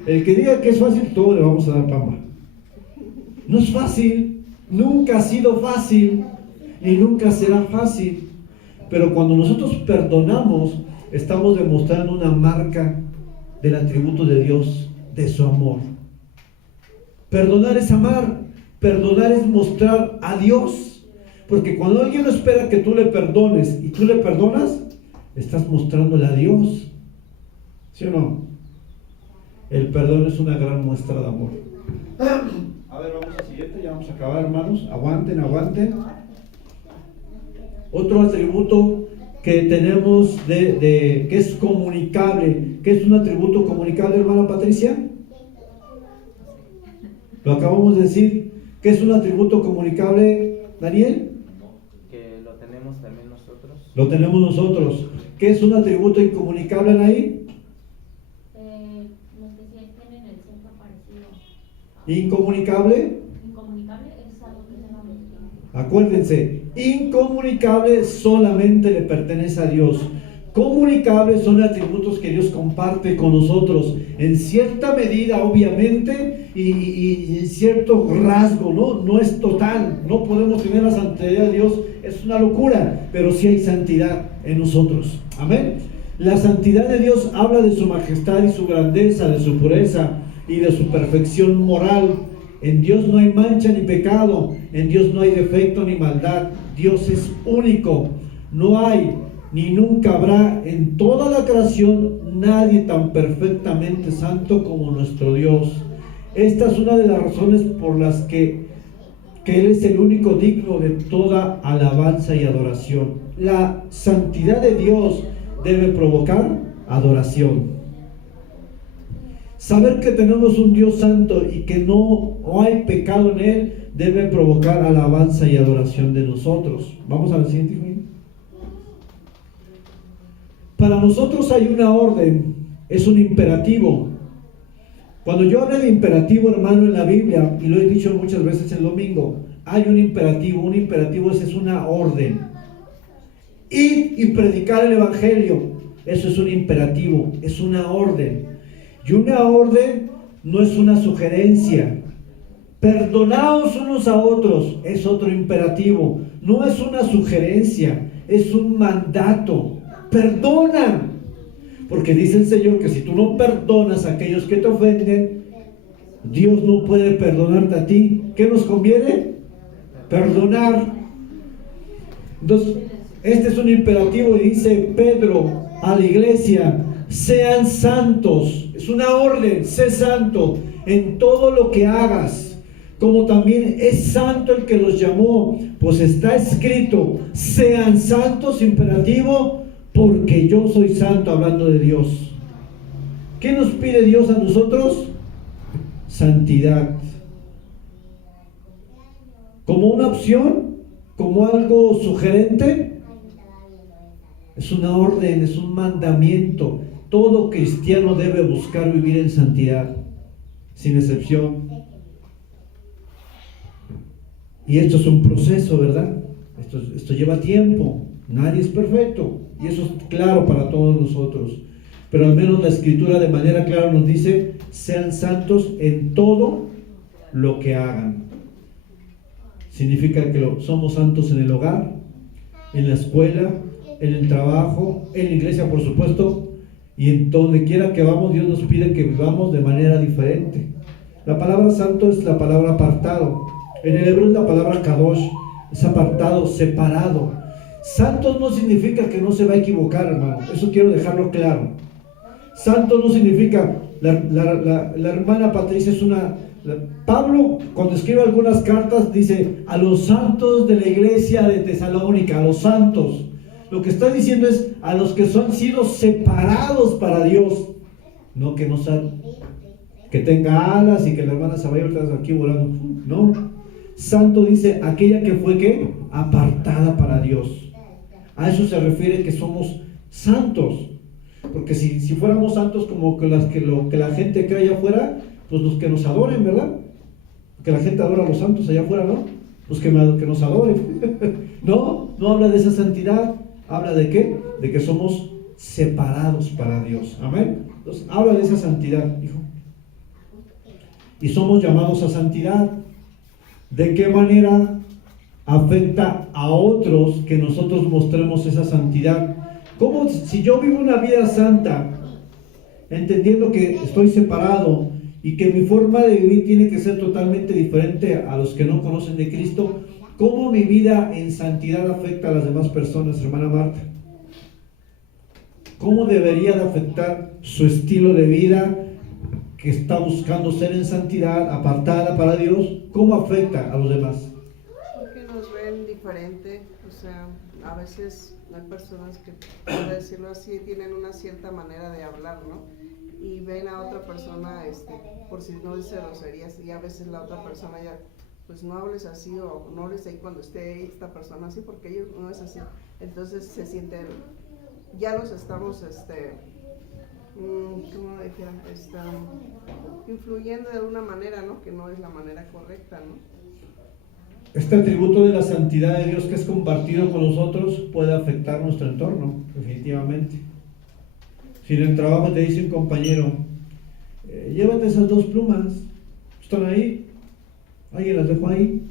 El que diga que es fácil, todo le vamos a dar pamba. No es fácil, nunca ha sido fácil, y nunca será fácil. Pero cuando nosotros perdonamos, estamos demostrando una marca del atributo de Dios, de su amor. Perdonar es amar, perdonar es mostrar a Dios, porque cuando alguien no espera que tú le perdones y tú le perdonas, estás mostrándole a Dios, ¿sí o no? El perdón es una gran muestra de amor. A ver, vamos al siguiente, ya vamos a acabar, hermanos, aguanten. Otro atributo que tenemos que es comunicable. ¿Qué es un atributo comunicable, hermana Patricia? Lo acabamos de decir. ¿Qué es un atributo comunicable, Daniel? Que lo tenemos también nosotros. Lo tenemos nosotros. ¿Qué es un atributo incomunicable, Anaí? Los que sí tienen el centro parecido. ¿Incomunicable? Incomunicable es algo que se llama mexicano. Acuérdense, incomunicable solamente le pertenece a Dios. Comunicables son atributos que Dios comparte con nosotros en cierta medida, obviamente, y en cierto rasgo, no es total. No podemos tener la santidad de Dios, es una locura, pero sí hay santidad en nosotros. Amén. La santidad de Dios habla de su majestad y su grandeza, de su pureza y de su perfección moral. En Dios no hay mancha ni pecado, en Dios no hay defecto ni maldad. Dios es único, no hay ni nunca habrá en toda la creación nadie tan perfectamente santo como nuestro Dios. Esta es una de las razones por las que que Él es el único digno de toda alabanza y adoración. La santidad de Dios debe provocar adoración. Saber que tenemos un Dios santo y que no hay pecado en Él debe provocar alabanza y adoración de nosotros. Vamos a la siguiente, hijo. Para nosotros hay una orden, es un imperativo. Cuando yo hablo de imperativo, hermano, en la Biblia, y lo he dicho muchas veces el domingo, hay un imperativo es una orden. Ir y predicar el Evangelio, eso es un imperativo, es una orden. Y una orden no es una sugerencia. Perdonaos unos a otros, es otro imperativo, no es una sugerencia, es un mandato. Perdona, porque dice el Señor que si tú no perdonas a aquellos que te ofenden, Dios no puede perdonarte a ti. ¿Qué nos conviene? Perdonar. Entonces, este es un imperativo y dice Pedro a la iglesia: sean santos. Es una orden, sé santo en todo lo que hagas, como también es santo el que los llamó, pues está escrito: sean santos, imperativo, porque yo soy santo, hablando de Dios. ¿Qué nos pide Dios a nosotros? Santidad. ¿Como una opción? ¿Como algo sugerente? Es una orden, es un mandamiento. Todo cristiano debe buscar vivir en santidad, sin excepción. Y esto es un proceso, ¿verdad? Esto lleva tiempo. Nadie es perfecto. Y eso es claro para todos nosotros. Pero al menos la Escritura de manera clara nos dice: sean santos en todo lo que hagan. Significa que somos santos en el hogar, en la escuela, en el trabajo, en la iglesia, por supuesto, y en donde quiera que vamos. Dios nos pide que vivamos de manera diferente. La palabra santo es la palabra apartado. En el hebreo es la palabra kadosh, es apartado, separado. Santo no significa que no se va a equivocar, hermano. Eso quiero dejarlo claro. Santo no significa, la hermana Patricia es Pablo, cuando escribe algunas cartas, dice: a los santos de la iglesia de Tesalónica, a los santos. Lo que está diciendo es a los que son sido separados para Dios. No que no que tenga alas y que la hermana se vaya aquí volando. No. Santo dice aquella que fue ¿qué? Apartada para Dios. A eso se refiere que somos santos. Porque si fuéramos santos como que lo que la gente cree allá afuera, pues los que nos adoren, ¿verdad? Que la gente adora a los santos allá afuera, ¿no? Pues que nos adoren. No habla de esa santidad. Habla de ¿qué? De que somos separados para Dios. Amén. Entonces habla de esa santidad, hijo. Y somos llamados a santidad. ¿De qué manera afecta a otros que nosotros mostremos esa santidad? ¿Cómo si yo vivo una vida santa, entendiendo que estoy separado y que mi forma de vivir tiene que ser totalmente diferente a los que no conocen de Cristo? ¿Cómo mi vida en santidad afecta a las demás personas, hermana Marta? ¿Cómo debería de afectar su estilo de vida que está buscando ser en santidad, apartada para Dios? ¿Cómo afecta a los demás? Porque nos ven diferente, o sea, a veces hay personas que, por decirlo así, tienen una cierta manera de hablar, ¿no? Y ven a otra persona, por si no dice groserías, y a veces la otra persona ya, pues no hables así, o no hables ahí cuando esté esta persona así, porque ellos no es así. Entonces se sienten, ya los estamos, ¿cómo dijera? Influyendo de una manera, ¿no? Que no es la manera correcta, ¿no? Este atributo de la santidad de Dios que es compartido con nosotros puede afectar nuestro entorno, definitivamente. Si en el trabajo te dice un compañero: llévate esas 2 plumas, están ahí, alguien las dejó ahí.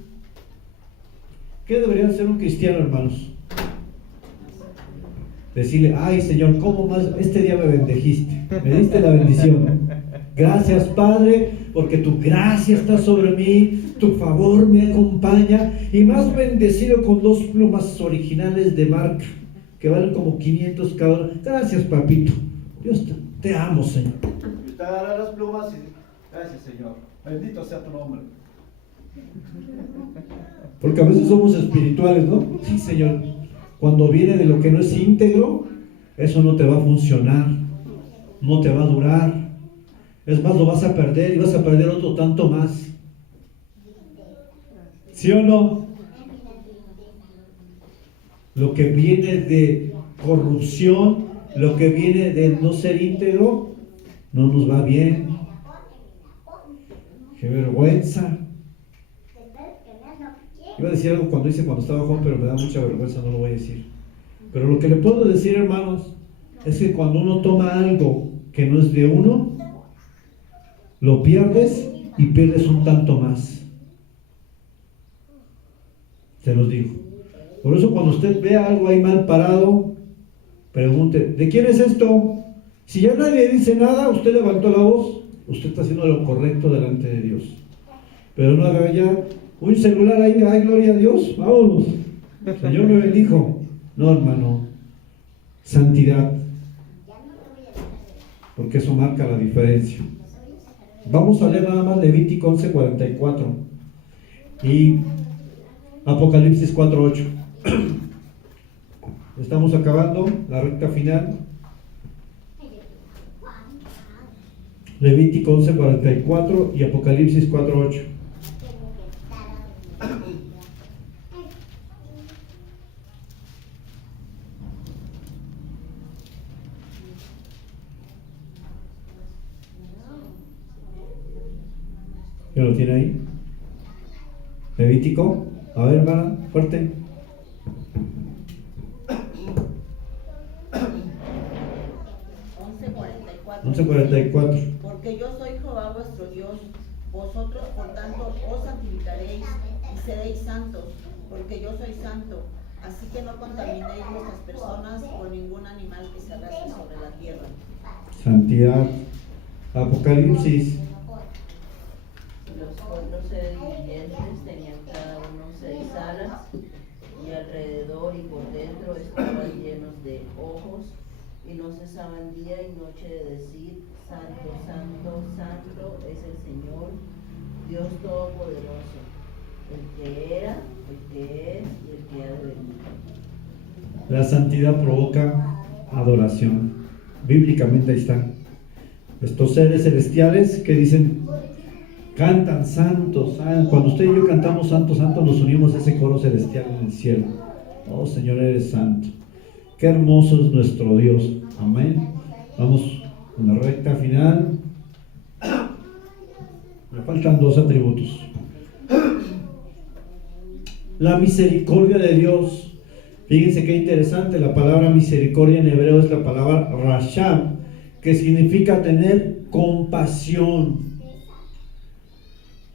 ¿Qué debería hacer un cristiano, hermanos? Decirle: ay Señor, ¿cómo más? Este día me bendejiste, me diste la bendición. Gracias, Padre, porque tu gracia está sobre mí, tu favor me acompaña, y me has bendecido con 2 plumas originales de marca que valen como 500 cada una. Gracias, papito. Dios te amo, Señor. Y te agarra las plumas y gracias, Señor. Bendito sea tu nombre. Porque a veces somos espirituales, ¿no? Sí, Señor. Cuando viene de lo que no es íntegro, eso no te va a funcionar, no te va a durar. Es más, lo vas a perder y vas a perder otro tanto más. ¿Sí o no? Lo que viene de corrupción, lo que viene de no ser íntegro, no nos va bien. ¡Qué vergüenza! Iba a decir algo cuando estaba joven, pero me da mucha vergüenza, no lo voy a decir. Pero lo que le puedo decir, hermanos, es que cuando uno toma algo que no es de uno, lo pierdes y pierdes un tanto más. Se los digo. Por eso cuando usted vea algo ahí mal parado, pregunte, ¿de quién es esto? Si ya nadie dice nada, usted levantó la voz, usted está haciendo lo correcto delante de Dios. Pero no haga ya un celular ahí, ay, gloria a Dios, vámonos. Señor me bendijo. No, hermano, santidad. Porque eso marca la diferencia. Vamos a leer nada más Levítico 11:44 y Apocalipsis 4:8. Estamos acabando la recta final. Levítico 11:44 y Apocalipsis 4:8. ¿Ya lo tiene ahí? Levítico. A ver, hermana, fuerte. 11:44. Porque yo soy Jehová vuestro Dios, vosotros por tanto os santificaréis y seréis santos, porque yo soy santo. Así que no contaminéis vuestras personas con ningún animal que se arrastre sobre la tierra. Santidad. Apocalipsis. Los 4 seres vivientes tenían cada uno 6 alas, y alrededor y por dentro estaban llenos de ojos, y no cesaban día y noche de decir: Santo, Santo, Santo es el Señor, Dios Todopoderoso, el que era, el que es y el que ha de venir. La santidad provoca adoración. Bíblicamente ahí están. Estos seres celestiales que dicen, cantan santos. Cuando usted y yo cantamos santo, santo, nos unimos a ese coro celestial en el cielo. Oh Señor, eres santo. Qué hermoso es nuestro Dios. Amén. Vamos con la recta final. Me faltan 2 atributos. La misericordia de Dios. Fíjense qué interesante. La palabra misericordia en hebreo es la palabra rasham, que significa tener compasión.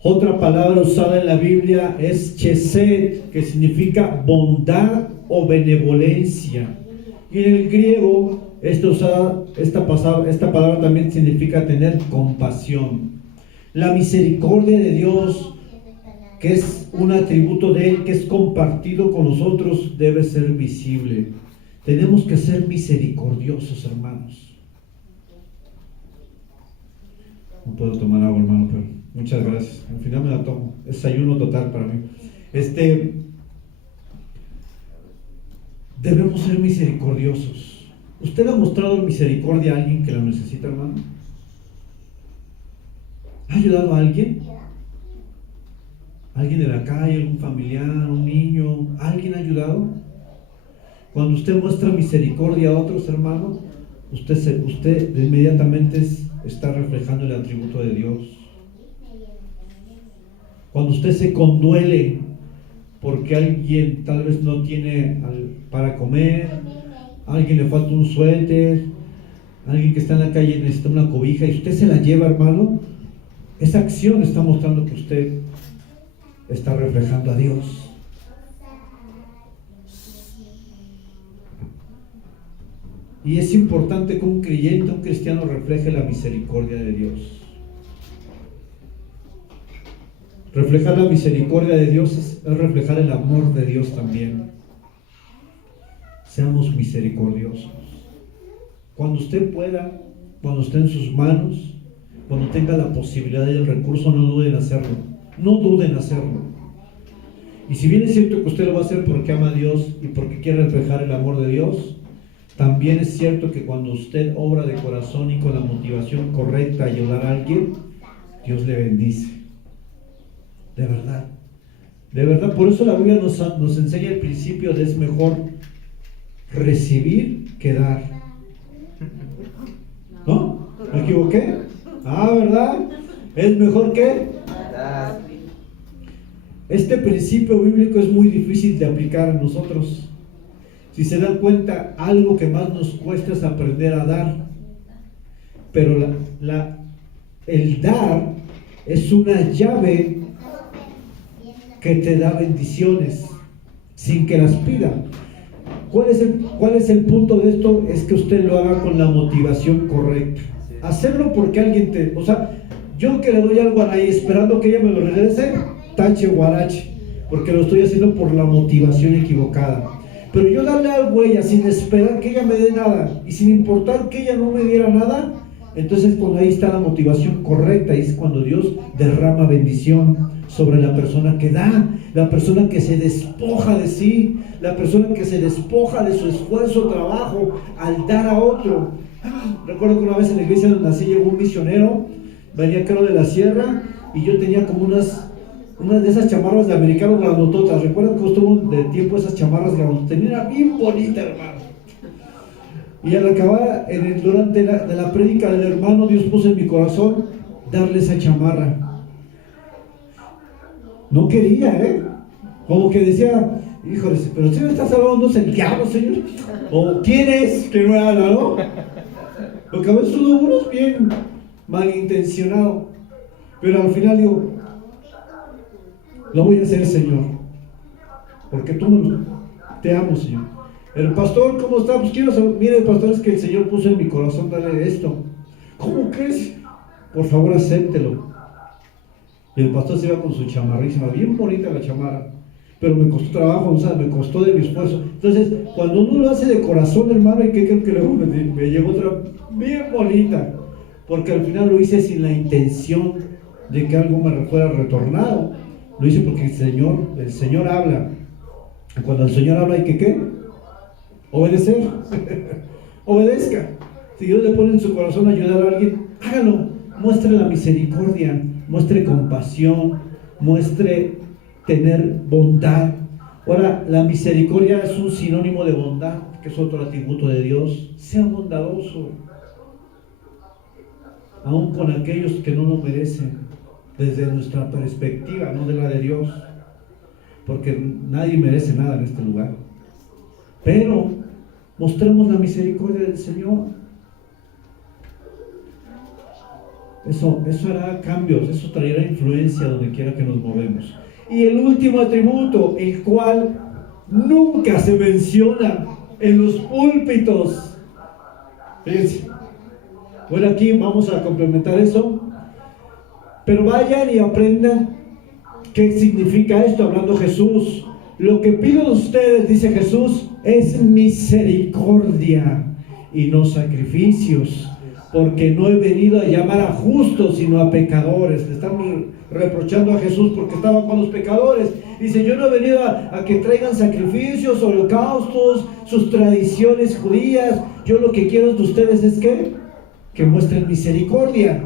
Otra palabra usada en la Biblia es chesed, que significa bondad o benevolencia. Y en el griego, esta palabra también significa tener compasión. La misericordia de Dios, que es un atributo de Él, que es compartido con nosotros, debe ser visible. Tenemos que ser misericordiosos, hermanos. No puedo tomar agua, hermano, pero muchas gracias. Al final me la tomo. Es ayuno total para mí. Debemos ser misericordiosos. ¿Usted ha mostrado misericordia a alguien que la necesita, hermano? ¿Ha ayudado a alguien? ¿Alguien de la calle, algún familiar, un niño? ¿Alguien ha ayudado? Cuando usted muestra misericordia a otros, hermanos, usted inmediatamente está reflejando el atributo de Dios. Cuando usted se conduele porque alguien tal vez no tiene para comer, a alguien le falta un suéter, alguien que está en la calle necesita una cobija y usted se la lleva, hermano, esa acción está mostrando que usted está reflejando a Dios. Y es importante que un creyente, un cristiano, refleje la misericordia de Dios. Reflejar la misericordia de Dios es reflejar el amor de Dios también. Seamos misericordiosos. Cuando usted pueda, cuando esté en sus manos, cuando tenga la posibilidad y el recurso, no duden en hacerlo. no duden en hacerlo. Y si bien es cierto que usted lo va a hacer porque ama a Dios y porque quiere reflejar el amor de Dios, también es cierto que cuando usted obra de corazón y con la motivación correcta a ayudar a alguien, Dios le bendice. De verdad. De verdad, por eso la Biblia nos enseña el principio de es mejor recibir que dar. ¿No? ¿Me equivoqué? ¿Verdad? Es mejor que dar. este principio bíblico es muy difícil de aplicar a nosotros. Si se dan cuenta, algo que más nos cuesta es aprender a dar. Pero el dar es una llave que te da bendiciones sin que las pida. ¿Cuál es el punto de esto? Es que usted lo haga con la motivación correcta. Hacerlo porque alguien o sea, yo que le doy algo a Anaí esperando que ella me lo regrese, tache guarache, porque lo estoy haciendo por la motivación equivocada. Pero yo darle algo a ella sin esperar que ella me dé nada y sin importar que ella no me diera nada, entonces cuando ahí está la motivación correcta, y es cuando Dios derrama bendición sobre la persona que da, la persona que se despoja de sí, la persona que se despoja de su esfuerzo, trabajo al dar a otro. Recuerdo que una vez en la iglesia donde nací llegó un misionero, venía creo de la sierra, y yo tenía como unas de esas chamarras de americano grandototas. Recuerdo que estuvo de tiempo esas chamarras grandototas, tenía una bien bonita, hermano. Y al acabar, durante la prédica del hermano, Dios puso en mi corazón darle esa chamarra. No quería, como que decía, híjole, pero si me estás hablando, ¿no es el diablo, Señor? ¿O quién es que me habla, no? Porque a veces uno es bien malintencionado, pero al final digo, lo voy a hacer, Señor, porque tú te amo, Señor. El pastor, ¿cómo está? Pues quiero saber, mire, pastor, es que el Señor puso en mi corazón darle esto. ¿Cómo crees? Por favor, acéptelo. Y el pastor se iba con su chamarrísima, bien bonita la chamarra, pero me costó trabajo, o sea, me costó de mi esfuerzo. Entonces, cuando uno lo hace de corazón, hermano, ¿y qué creo que luego me llegó otra bien bonita? Porque al final lo hice sin la intención de que algo me fuera retornado. Lo hice porque el Señor habla. Y cuando el Señor habla, hay que ¿qué? Obedecer. Obedezca. Si Dios le pone en su corazón ayudar a alguien, hágalo. Muestre la misericordia, muestre compasión, muestre tener bondad. Ahora, la misericordia es un sinónimo de bondad, que es otro atributo de Dios. Sea bondadoso, aun con aquellos que no lo merecen, desde nuestra perspectiva, no de la de Dios, porque nadie merece nada en este lugar. Pero mostremos la misericordia del Señor. Eso hará cambios, eso traerá influencia donde quiera que nos movemos. Y el último atributo, el cual nunca se menciona en los púlpitos. Fíjense. Bueno, aquí vamos a complementar eso. Pero vayan y aprendan qué significa esto, hablando Jesús. Lo que pido de ustedes, dice Jesús, es misericordia y no sacrificios, porque no he venido a llamar a justos, sino a pecadores. Le están reprochando a Jesús porque estaba con los pecadores. Dice, yo no he venido a que traigan sacrificios, holocaustos, sus tradiciones judías. Yo lo que quiero de ustedes es que muestren misericordia.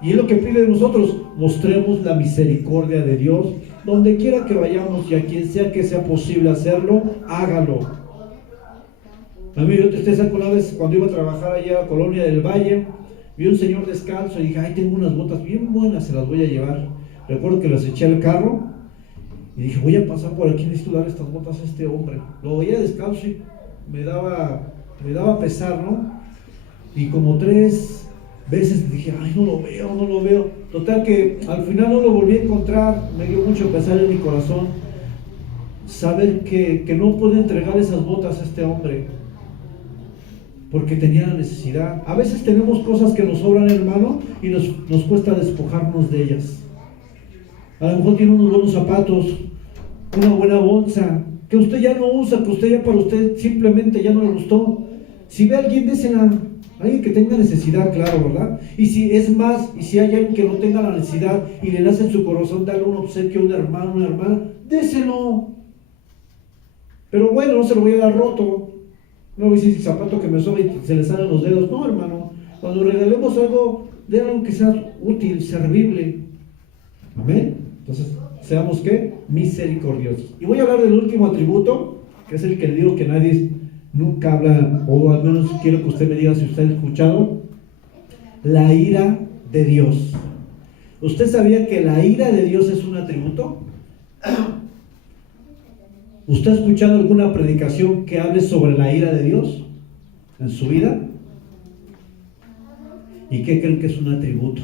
Y es lo que pide de nosotros, mostremos la misericordia de Dios donde quiera que vayamos, y a quien sea que sea posible hacerlo, hágalo. A mí, yo te saco una vez cuando iba a trabajar allá a Colonia del Valle, vi un señor descalzo y dije, ay, tengo unas botas bien buenas, se las voy a llevar. Recuerdo que las eché al carro y dije, voy a pasar por aquí, necesito dar estas botas a este hombre. Lo veía descalzo y me daba pesar, ¿no? Y como 3 veces dije, ay, no lo veo. Total que al final no lo volví a encontrar. Me dio mucho pesar en mi corazón saber que no pude entregar esas botas a este hombre, porque tenía la necesidad. A veces tenemos cosas que nos sobran, hermano, y nos cuesta despojarnos de ellas. A lo mejor tiene unos buenos zapatos, una buena bolsa, que usted ya no usa, que usted ya para usted simplemente ya no le gustó. Si ve a alguien, désela. Alguien que tenga necesidad, claro, ¿verdad? Y si es más, y si hay alguien que no tenga la necesidad y le nace en su corazón darle un obsequio a un hermano, una hermana, déselo. Pero bueno, no se lo voy a dar roto. No voy a decir zapato que me sobe y se le salen los dedos. No, hermano. Cuando regalemos algo, de algo que sea útil, servible. Amén. Entonces, seamos ¿qué? Misericordiosos. Y voy a hablar del último atributo, que es el que le digo que nadie nunca habla, o al menos quiero que usted me diga si usted ha escuchado. La ira de Dios. ¿Usted sabía que la ira de Dios es un atributo? ¿Usted ha escuchado alguna predicación que hable sobre la ira de Dios en su vida? ¿Y qué creen que es un atributo?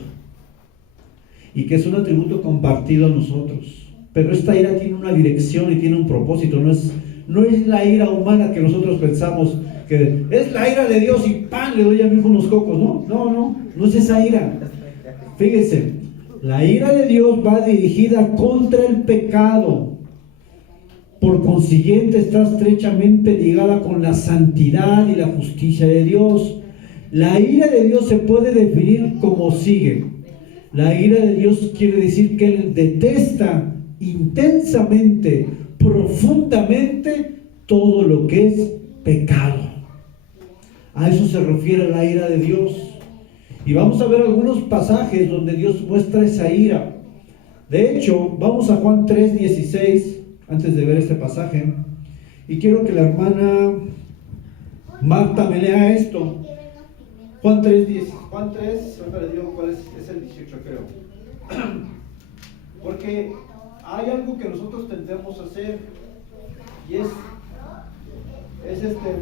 Y que es un atributo compartido a nosotros. Pero esta ira tiene una dirección y tiene un propósito. No es la ira humana que nosotros pensamos que es la ira de Dios y ¡pam! Le doy a mi hijo unos cocos. No es esa ira. Fíjense, la ira de Dios va dirigida contra el pecado. Por consiguiente, está estrechamente ligada con la santidad y la justicia de Dios. La ira de Dios se puede definir como sigue. La ira de Dios quiere decir que Él detesta intensamente, profundamente, todo lo que es pecado. A eso se refiere la ira de Dios. Y vamos a ver algunos pasajes donde Dios muestra esa ira. De hecho, vamos a Juan 3:16, antes de ver este pasaje. Y quiero que la hermana Marta me lea esto. Juan 3, ahorita les digo cuál es el 18, creo. Porque hay algo que nosotros tendemos a hacer, y es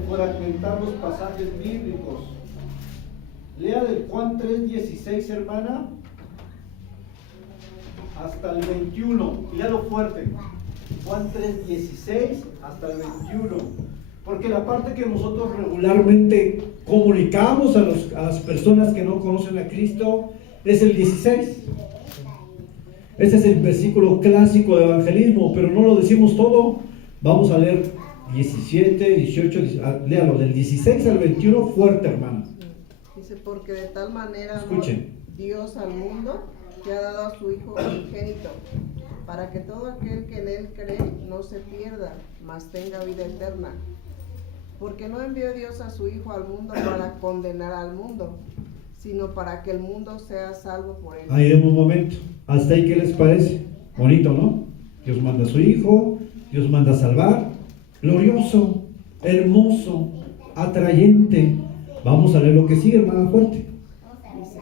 fragmentar los pasajes bíblicos. Lea del Juan 3:16, hermana, hasta el 21. Léalo fuerte. Juan 3:16 hasta el 21. Porque la parte que nosotros regularmente comunicamos a las personas que no conocen a Cristo es el 16. Ese es el versículo clásico de evangelismo, pero no lo decimos todo. Vamos a leer 17, 18, léalo del 16 al 21 fuerte, hermano. Dice, porque de tal manera Escuchen. amó Dios al mundo que ha dado a su Hijo unigénito, para que todo aquel que en Él cree no se pierda, mas tenga vida eterna. Porque no envió Dios a su Hijo al mundo para condenar al mundo, sino para que el mundo sea salvo por Él. Ahí en un momento. ¿Hasta ahí qué les parece? Bonito, ¿no? Dios manda a su Hijo, Dios manda a salvar. Glorioso, hermoso, atrayente. Vamos a leer lo que sigue, hermana, fuerte. Dice,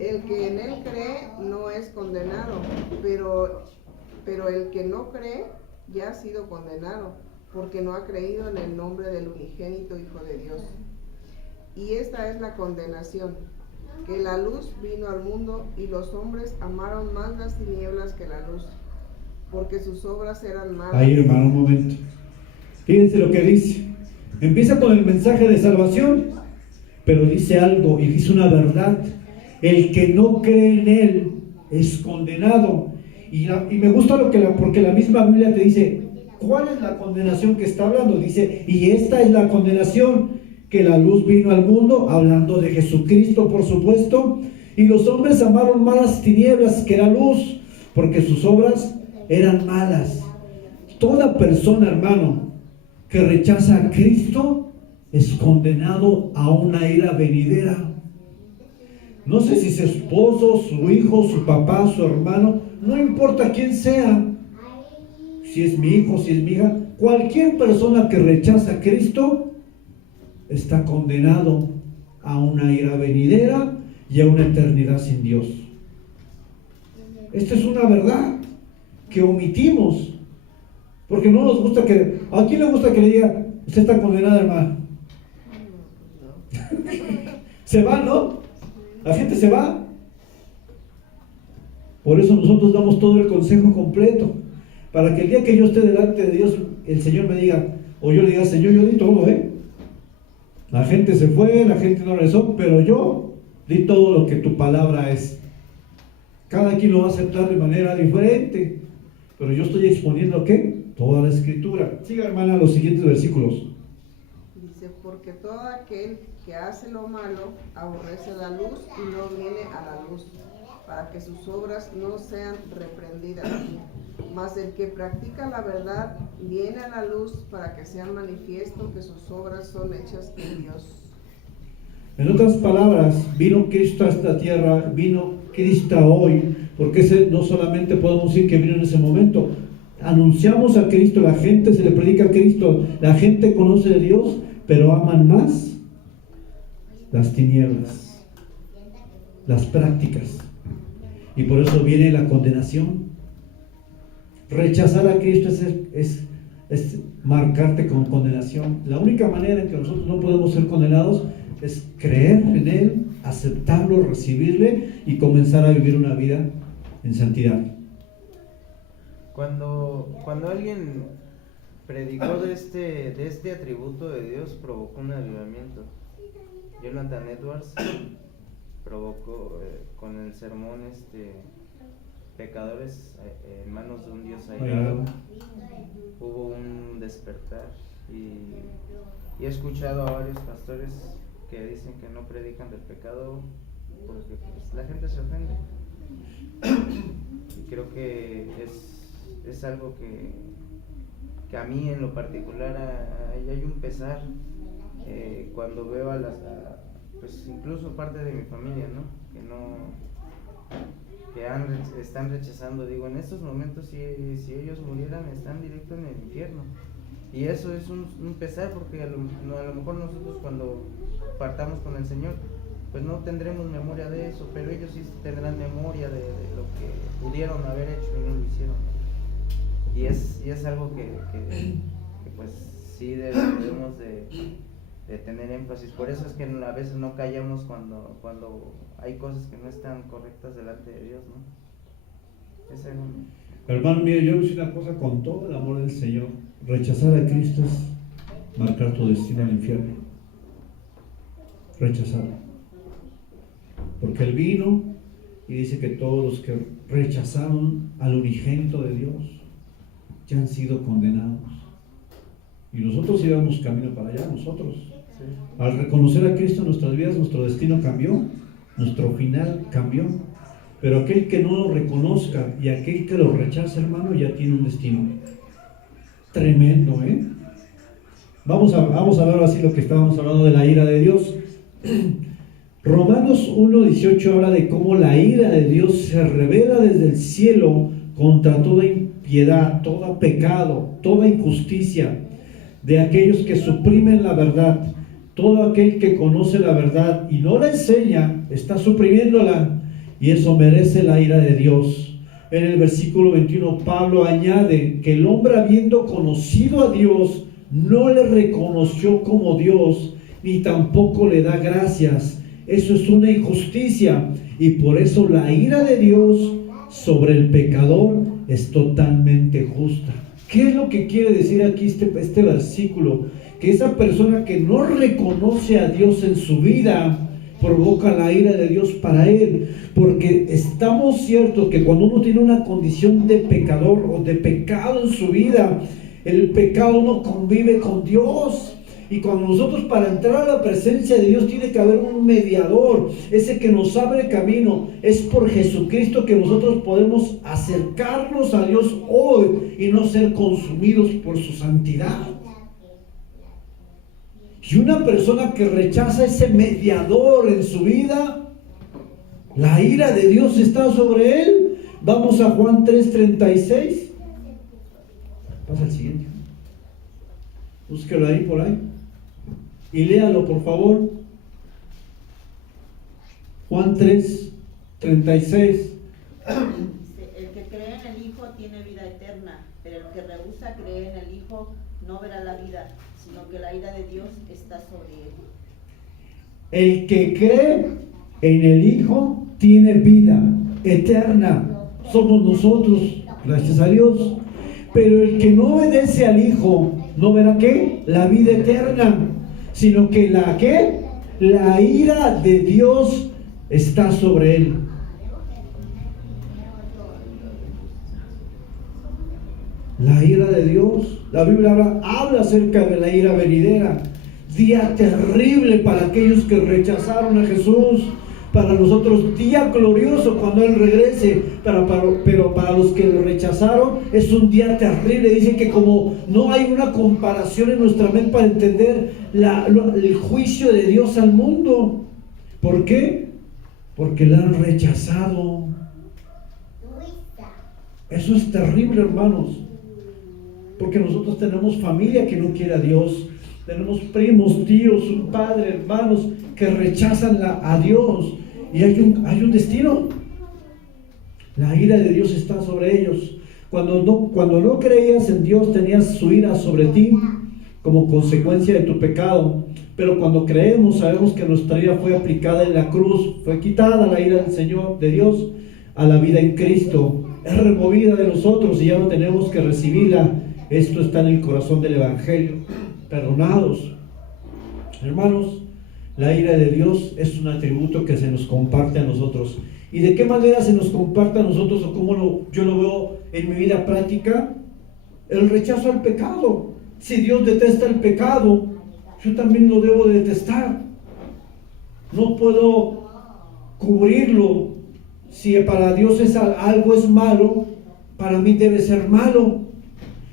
el que en Él cree no es condenado, pero el que no cree ya ha sido condenado, porque no ha creído en el nombre del unigénito Hijo de Dios. Y esta es la condenación, que la luz vino al mundo y los hombres amaron más las tinieblas que la luz, porque sus obras eran malas. Ahí, hermano, un momento. Fíjense lo que dice. Empieza con el mensaje de salvación, pero dice algo y dice una verdad. El que no cree en Él es condenado. Y me gusta porque la misma Biblia te dice, ¿cuál es la condenación que está hablando? Dice, y esta es la condenación, que la luz vino al mundo, hablando de Jesucristo, por supuesto, y los hombres amaron más las tinieblas que la luz, porque sus obras eran malas. Toda persona, hermano, que rechaza a Cristo es condenado a una ira venidera. No sé si su esposo, su hijo, su papá, su hermano, no importa quién sea, si es mi hijo, si es mi hija, cualquier persona que rechaza a Cristo está condenado a una ira venidera y a una eternidad sin Dios. Esta es una verdad que omitimos, porque no nos gusta que... ¿A quién le gusta que le diga, usted está condenada, hermano? Se va, ¿no? La gente se va. Por eso nosotros damos todo el consejo completo, para que el día que yo esté delante de Dios, el Señor me diga, o yo le diga, Señor, yo di todo, la gente se fue, la gente no regresó, pero yo di todo lo que tu palabra es. Cada quien lo va a aceptar de manera diferente, pero yo estoy exponiendo, ¿qué? Toda la Escritura. Siga, hermana, los siguientes versículos. Dice, porque todo aquel que hace lo malo aborrece la luz y no viene a la luz, para que sus obras no sean reprendidas. Mas el que practica la verdad viene a la luz para que sea manifiesto que sus obras son hechas en Dios. En otras palabras, vino Cristo a esta tierra, vino Cristo hoy, porque no solamente podemos decir que vino en ese momento. Anunciamos a Cristo, la gente se le predica a Cristo, la gente conoce de Dios, pero aman más las tinieblas, las prácticas, y por eso viene la condenación. Rechazar a Cristo es marcarte con condenación. La única manera en que nosotros no podemos ser condenados es creer en Él, aceptarlo, recibirle y comenzar a vivir una vida en santidad. Cuando alguien predicó de este atributo de Dios, provocó un avivamiento. Jonathan Edwards provocó con el sermón pecadores en manos de un Dios airado. Hubo un despertar y he escuchado a varios pastores que dicen que no predican del pecado porque pues, la gente se ofende. Y creo que es algo que a mí en lo particular hay un pesar cuando veo pues incluso parte de mi familia, ¿no? Están rechazando. Digo, en estos momentos si ellos murieran están directo en el infierno. Y eso es un pesar porque a lo mejor nosotros cuando partamos con el Señor pues no tendremos memoria de eso, pero ellos sí tendrán memoria de lo que pudieron haber hecho y no lo hicieron. Y es algo que pues sí debemos de tener énfasis. Por eso es que a veces no callamos cuando hay cosas que no están correctas delante de Dios, ¿no? Es algo... Hermano mío, yo hice una cosa con todo el amor del Señor. Rechazar a Cristo es marcar tu destino al infierno. Rechazarlo. Porque Él vino y dice que todos los que rechazaron al unigénito de Dios ya han sido condenados. Y nosotros íbamos camino para allá, nosotros. Sí. Al reconocer a Cristo en nuestras vidas, nuestro destino cambió, nuestro final cambió. Pero aquel que no lo reconozca y aquel que lo rechaza, hermano, ya tiene un destino tremendo, ¿eh? Vamos a ver así lo que estábamos hablando de la ira de Dios. Romanos 1:18 habla de cómo la ira de Dios se revela desde el cielo contra toda impiedad, todo pecado, toda injusticia de aquellos que suprimen la verdad. Todo aquel que conoce la verdad y no la enseña, está suprimiéndola, y eso merece la ira de Dios. En el versículo 21, Pablo añade que el hombre, habiendo conocido a Dios, no le reconoció como Dios, ni tampoco le da gracias. Eso es una injusticia, y por eso la ira de Dios sobre el pecador es totalmente justa. ¿Qué es lo que quiere decir aquí este versículo? Que esa persona que no reconoce a Dios en su vida provoca la ira de Dios para él, porque estamos ciertos que cuando uno tiene una condición de pecador o de pecado en su vida, el pecado no convive con Dios. Y cuando nosotros, para entrar a la presencia de Dios, tiene que haber un mediador, ese que nos abre camino. Es por Jesucristo que nosotros podemos acercarnos a Dios hoy y no ser consumidos por su santidad. Y una persona que rechaza ese mediador en su vida, la ira de Dios está sobre él. Vamos a Juan 3:36. Pasa al siguiente. Búsquelo ahí, por ahí. Y léalo, por favor. Juan 3:36. El que cree en el Hijo tiene vida eterna, pero el que rehúsa creer en el Hijo no verá la vida, sino que la ira de Dios está sobre él. El que cree en el Hijo tiene vida eterna. Somos nosotros, gracias a Dios. Pero el que no obedece al Hijo no verá ¿qué? La vida eterna, sino que la ira de Dios está sobre él. La ira de Dios, la Biblia habla acerca de la ira venidera. Día terrible para aquellos que rechazaron a Jesús. Para nosotros, día glorioso cuando Él regrese. Pero para los que lo rechazaron, es un día terrible. Dicen que como no hay una comparación en nuestra mente para entender el juicio de Dios al mundo. ¿Por qué? Porque la han rechazado. Eso es terrible, hermanos. Porque nosotros tenemos familia que no quiere a Dios. Tenemos primos, tíos, un padre, hermanos que rechazan a Dios. Y hay un destino. La ira de Dios está sobre ellos. Cuando no creías en Dios, tenías su ira sobre ti como consecuencia de tu pecado. Pero cuando creemos, sabemos que nuestra ira fue aplicada en la cruz. Fue quitada la ira del Señor, de Dios, a la vida en Cristo. Es removida de nosotros y ya no tenemos que recibirla. Esto está en el corazón del Evangelio. Perdonados. Hermanos, la ira de Dios es un atributo que se nos comparte a nosotros. ¿Y de qué manera se nos comparte a nosotros o cómo yo lo veo en mi vida práctica? El rechazo al pecado. Si Dios detesta el pecado, yo también lo debo de detestar. No puedo cubrirlo. Si para Dios algo es malo, para mí debe ser malo.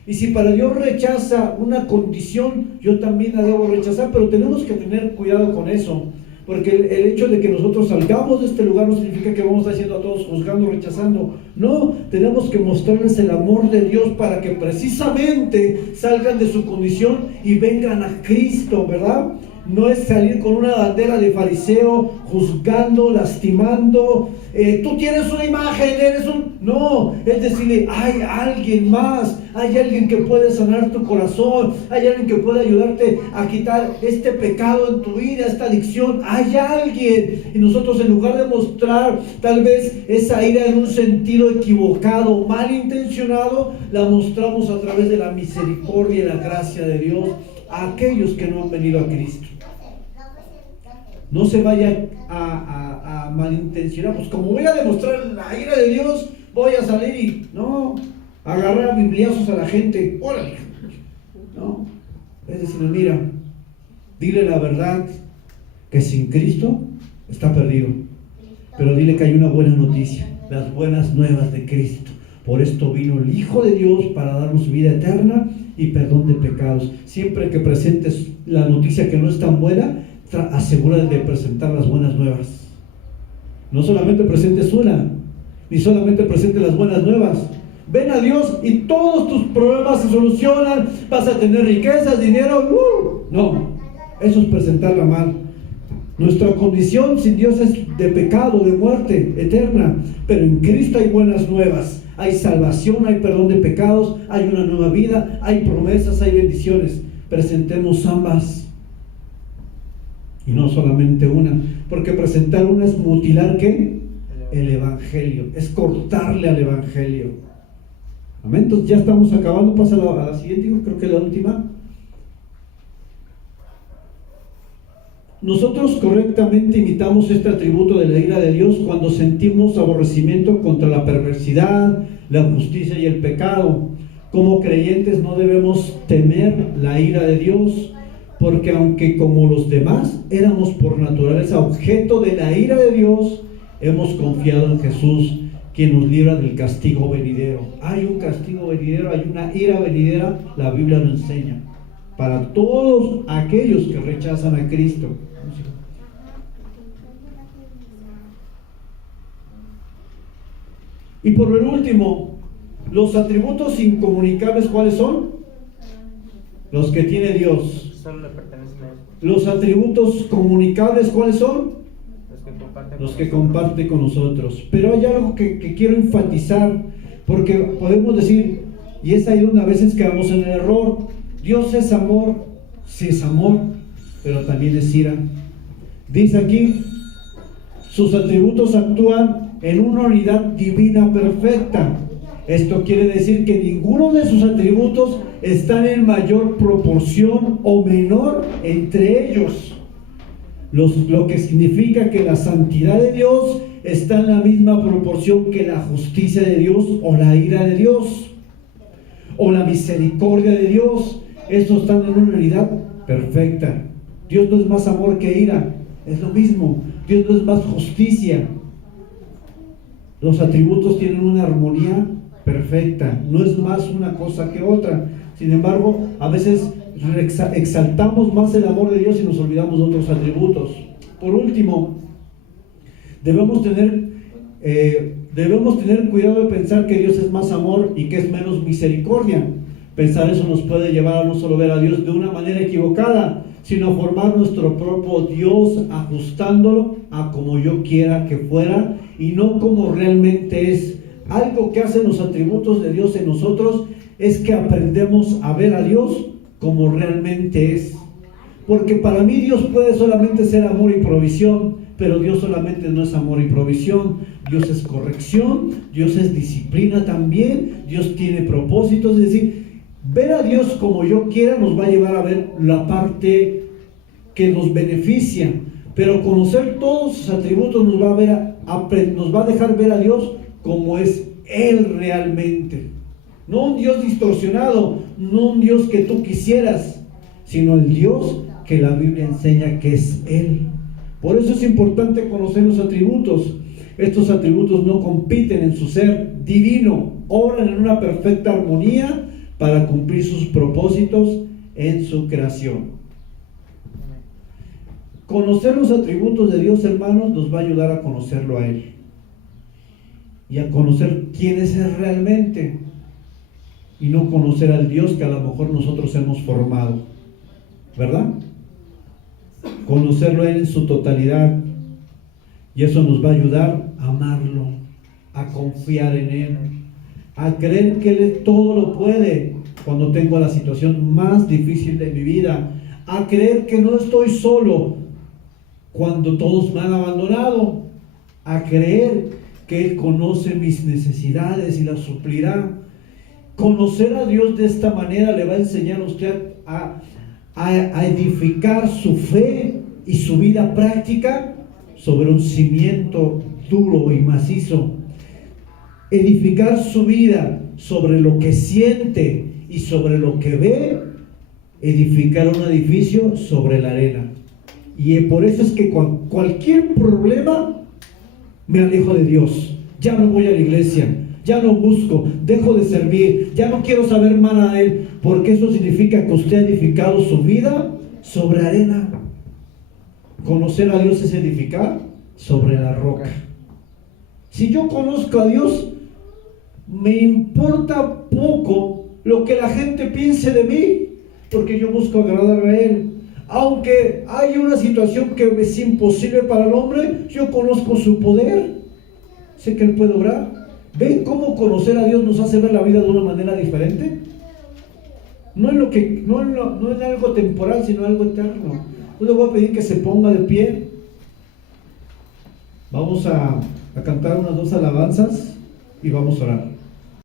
Y si para Dios rechaza una condición, yo también la debo rechazar, pero tenemos que tener cuidado con eso, porque el hecho de que nosotros salgamos de este lugar no significa que vamos a estar haciendo a todos juzgando, rechazando. No, tenemos que mostrarles el amor de Dios para que precisamente salgan de su condición y vengan a Cristo, ¿verdad? No es salir con una bandera de fariseo, juzgando, lastimando. Tú tienes una imagen, No, es decirle, hay alguien más, hay alguien que puede sanar tu corazón, hay alguien que puede ayudarte a quitar este pecado en tu vida, esta adicción, hay alguien. Y nosotros, en lugar de mostrar tal vez esa ira en un sentido equivocado, malintencionado, la mostramos a través de la misericordia y la gracia de Dios a aquellos que no han venido a Cristo. No se vaya a malintencionar, pues como voy a demostrar la ira de Dios, voy a salir y no, agarrar bibliazos a la gente, órale, no, es decir, mira, dile la verdad, que sin Cristo está perdido, pero dile que hay una buena noticia, las buenas nuevas de Cristo. Por esto vino el Hijo de Dios para darnos vida eterna y perdón de pecados. Siempre que presentes la noticia que no es tan buena, asegúrate de presentar las buenas nuevas. No solamente presentes una, ni solamente presentes las buenas nuevas. Ven a Dios y todos tus problemas se solucionan. Vas a tener riquezas, dinero. No, eso es presentarla mal. Nuestra condición sin Dios es de pecado, de muerte eterna. Pero en Cristo hay buenas nuevas. Hay salvación, hay perdón de pecados, hay una nueva vida, hay promesas, hay bendiciones. Presentemos ambas. Y no solamente una, porque presentar una es mutilar ¿qué? El Evangelio, es cortarle al Evangelio. Amén. Entonces ya estamos acabando, pasa a la siguiente, creo que la última. Nosotros correctamente imitamos este atributo de la ira de Dios cuando sentimos aborrecimiento contra la perversidad, la injusticia y el pecado. Como creyentes no debemos temer la ira de Dios, porque aunque como los demás éramos por naturaleza objeto de la ira de Dios, hemos confiado en Jesús, quien nos libra del castigo venidero. Hay un castigo venidero, hay una ira venidera, la Biblia lo enseña, para todos aquellos que rechazan a Cristo. Y por el último, los atributos incomunicables, ¿cuáles son? Los que tiene Dios. Solo le pertenecen a Él. Los atributos comunicables, ¿cuáles son? Los que comparte con nosotros. Pero hay algo que quiero enfatizar, porque podemos decir, y es ahí donde a veces quedamos en el error. Dios es amor, sí es amor, pero también es ira. Dice aquí, sus atributos actúan en una unidad divina perfecta. Esto quiere decir que ninguno de sus atributos están en mayor proporción o menor entre ellos. Lo que significa que la santidad de Dios está en la misma proporción que la justicia de Dios o la ira de Dios o la misericordia de Dios. Estos están en una unidad perfecta. Dios no es más amor que ira, es lo mismo. Dios no es más justicia. Los atributos tienen una armonía perfecta, no es más una cosa que otra. Sin embargo, a veces exaltamos más el amor de Dios y nos olvidamos de otros atributos. Por último, debemos tener cuidado de pensar que Dios es más amor y que es menos misericordia. Pensar eso nos puede llevar a no solo ver a Dios de una manera equivocada, sino a formar nuestro propio Dios, ajustándolo a como yo quiera que fuera y no como realmente es. Algo que hacen los atributos de Dios en nosotros es que aprendemos a ver a Dios como realmente es. Porque para mí Dios puede solamente ser amor y provisión, pero Dios solamente no es amor y provisión. Dios es corrección, Dios es disciplina también, Dios tiene propósitos. Es decir, ver a Dios como yo quiera nos va a llevar a ver la parte que nos beneficia, pero conocer todos sus atributos nos va a dejar ver a Dios como es Él realmente. No un Dios distorsionado, no un Dios que tú quisieras, sino el Dios que la Biblia enseña que es Él. Por eso es importante conocer los atributos. Estos atributos no compiten en su ser divino, obran en una perfecta armonía para cumplir sus propósitos en su creación. Conocer los atributos de Dios, hermanos, nos va a ayudar a conocerlo a Él y a conocer quién es Él realmente, y no conocer al Dios que a lo mejor nosotros hemos formado, ¿verdad? Conocerlo a Él en su totalidad, y eso nos va a ayudar a amarlo, a confiar en Él, a creer que Él todo lo puede cuando tengo la situación más difícil de mi vida, a creer que no estoy solo cuando todos me han abandonado, a creer que Él conoce mis necesidades y las suplirá. Conocer a Dios de esta manera le va a enseñar a usted a edificar su fe y su vida práctica sobre un cimiento duro y macizo. Edificar su vida sobre lo que siente y sobre lo que ve. Edificar un edificio sobre la arena. Y por eso es que cualquier problema me alejo de Dios. Ya no voy a la iglesia, ya no busco, dejo de servir, ya no quiero saber más de Él, porque eso significa que usted ha edificado su vida sobre arena. Conocer a Dios es edificar sobre la roca. Si yo conozco a Dios, me importa poco lo que la gente piense de mí, porque yo busco agradar a Él. Aunque hay una situación que es imposible para el hombre, yo conozco su poder, sé que Él puede obrar. ¿Ven cómo conocer a Dios nos hace ver la vida de una manera diferente? No en algo temporal, sino algo eterno. Yo le voy a pedir que se ponga de pie. Vamos a cantar unas 2 alabanzas y vamos a orar.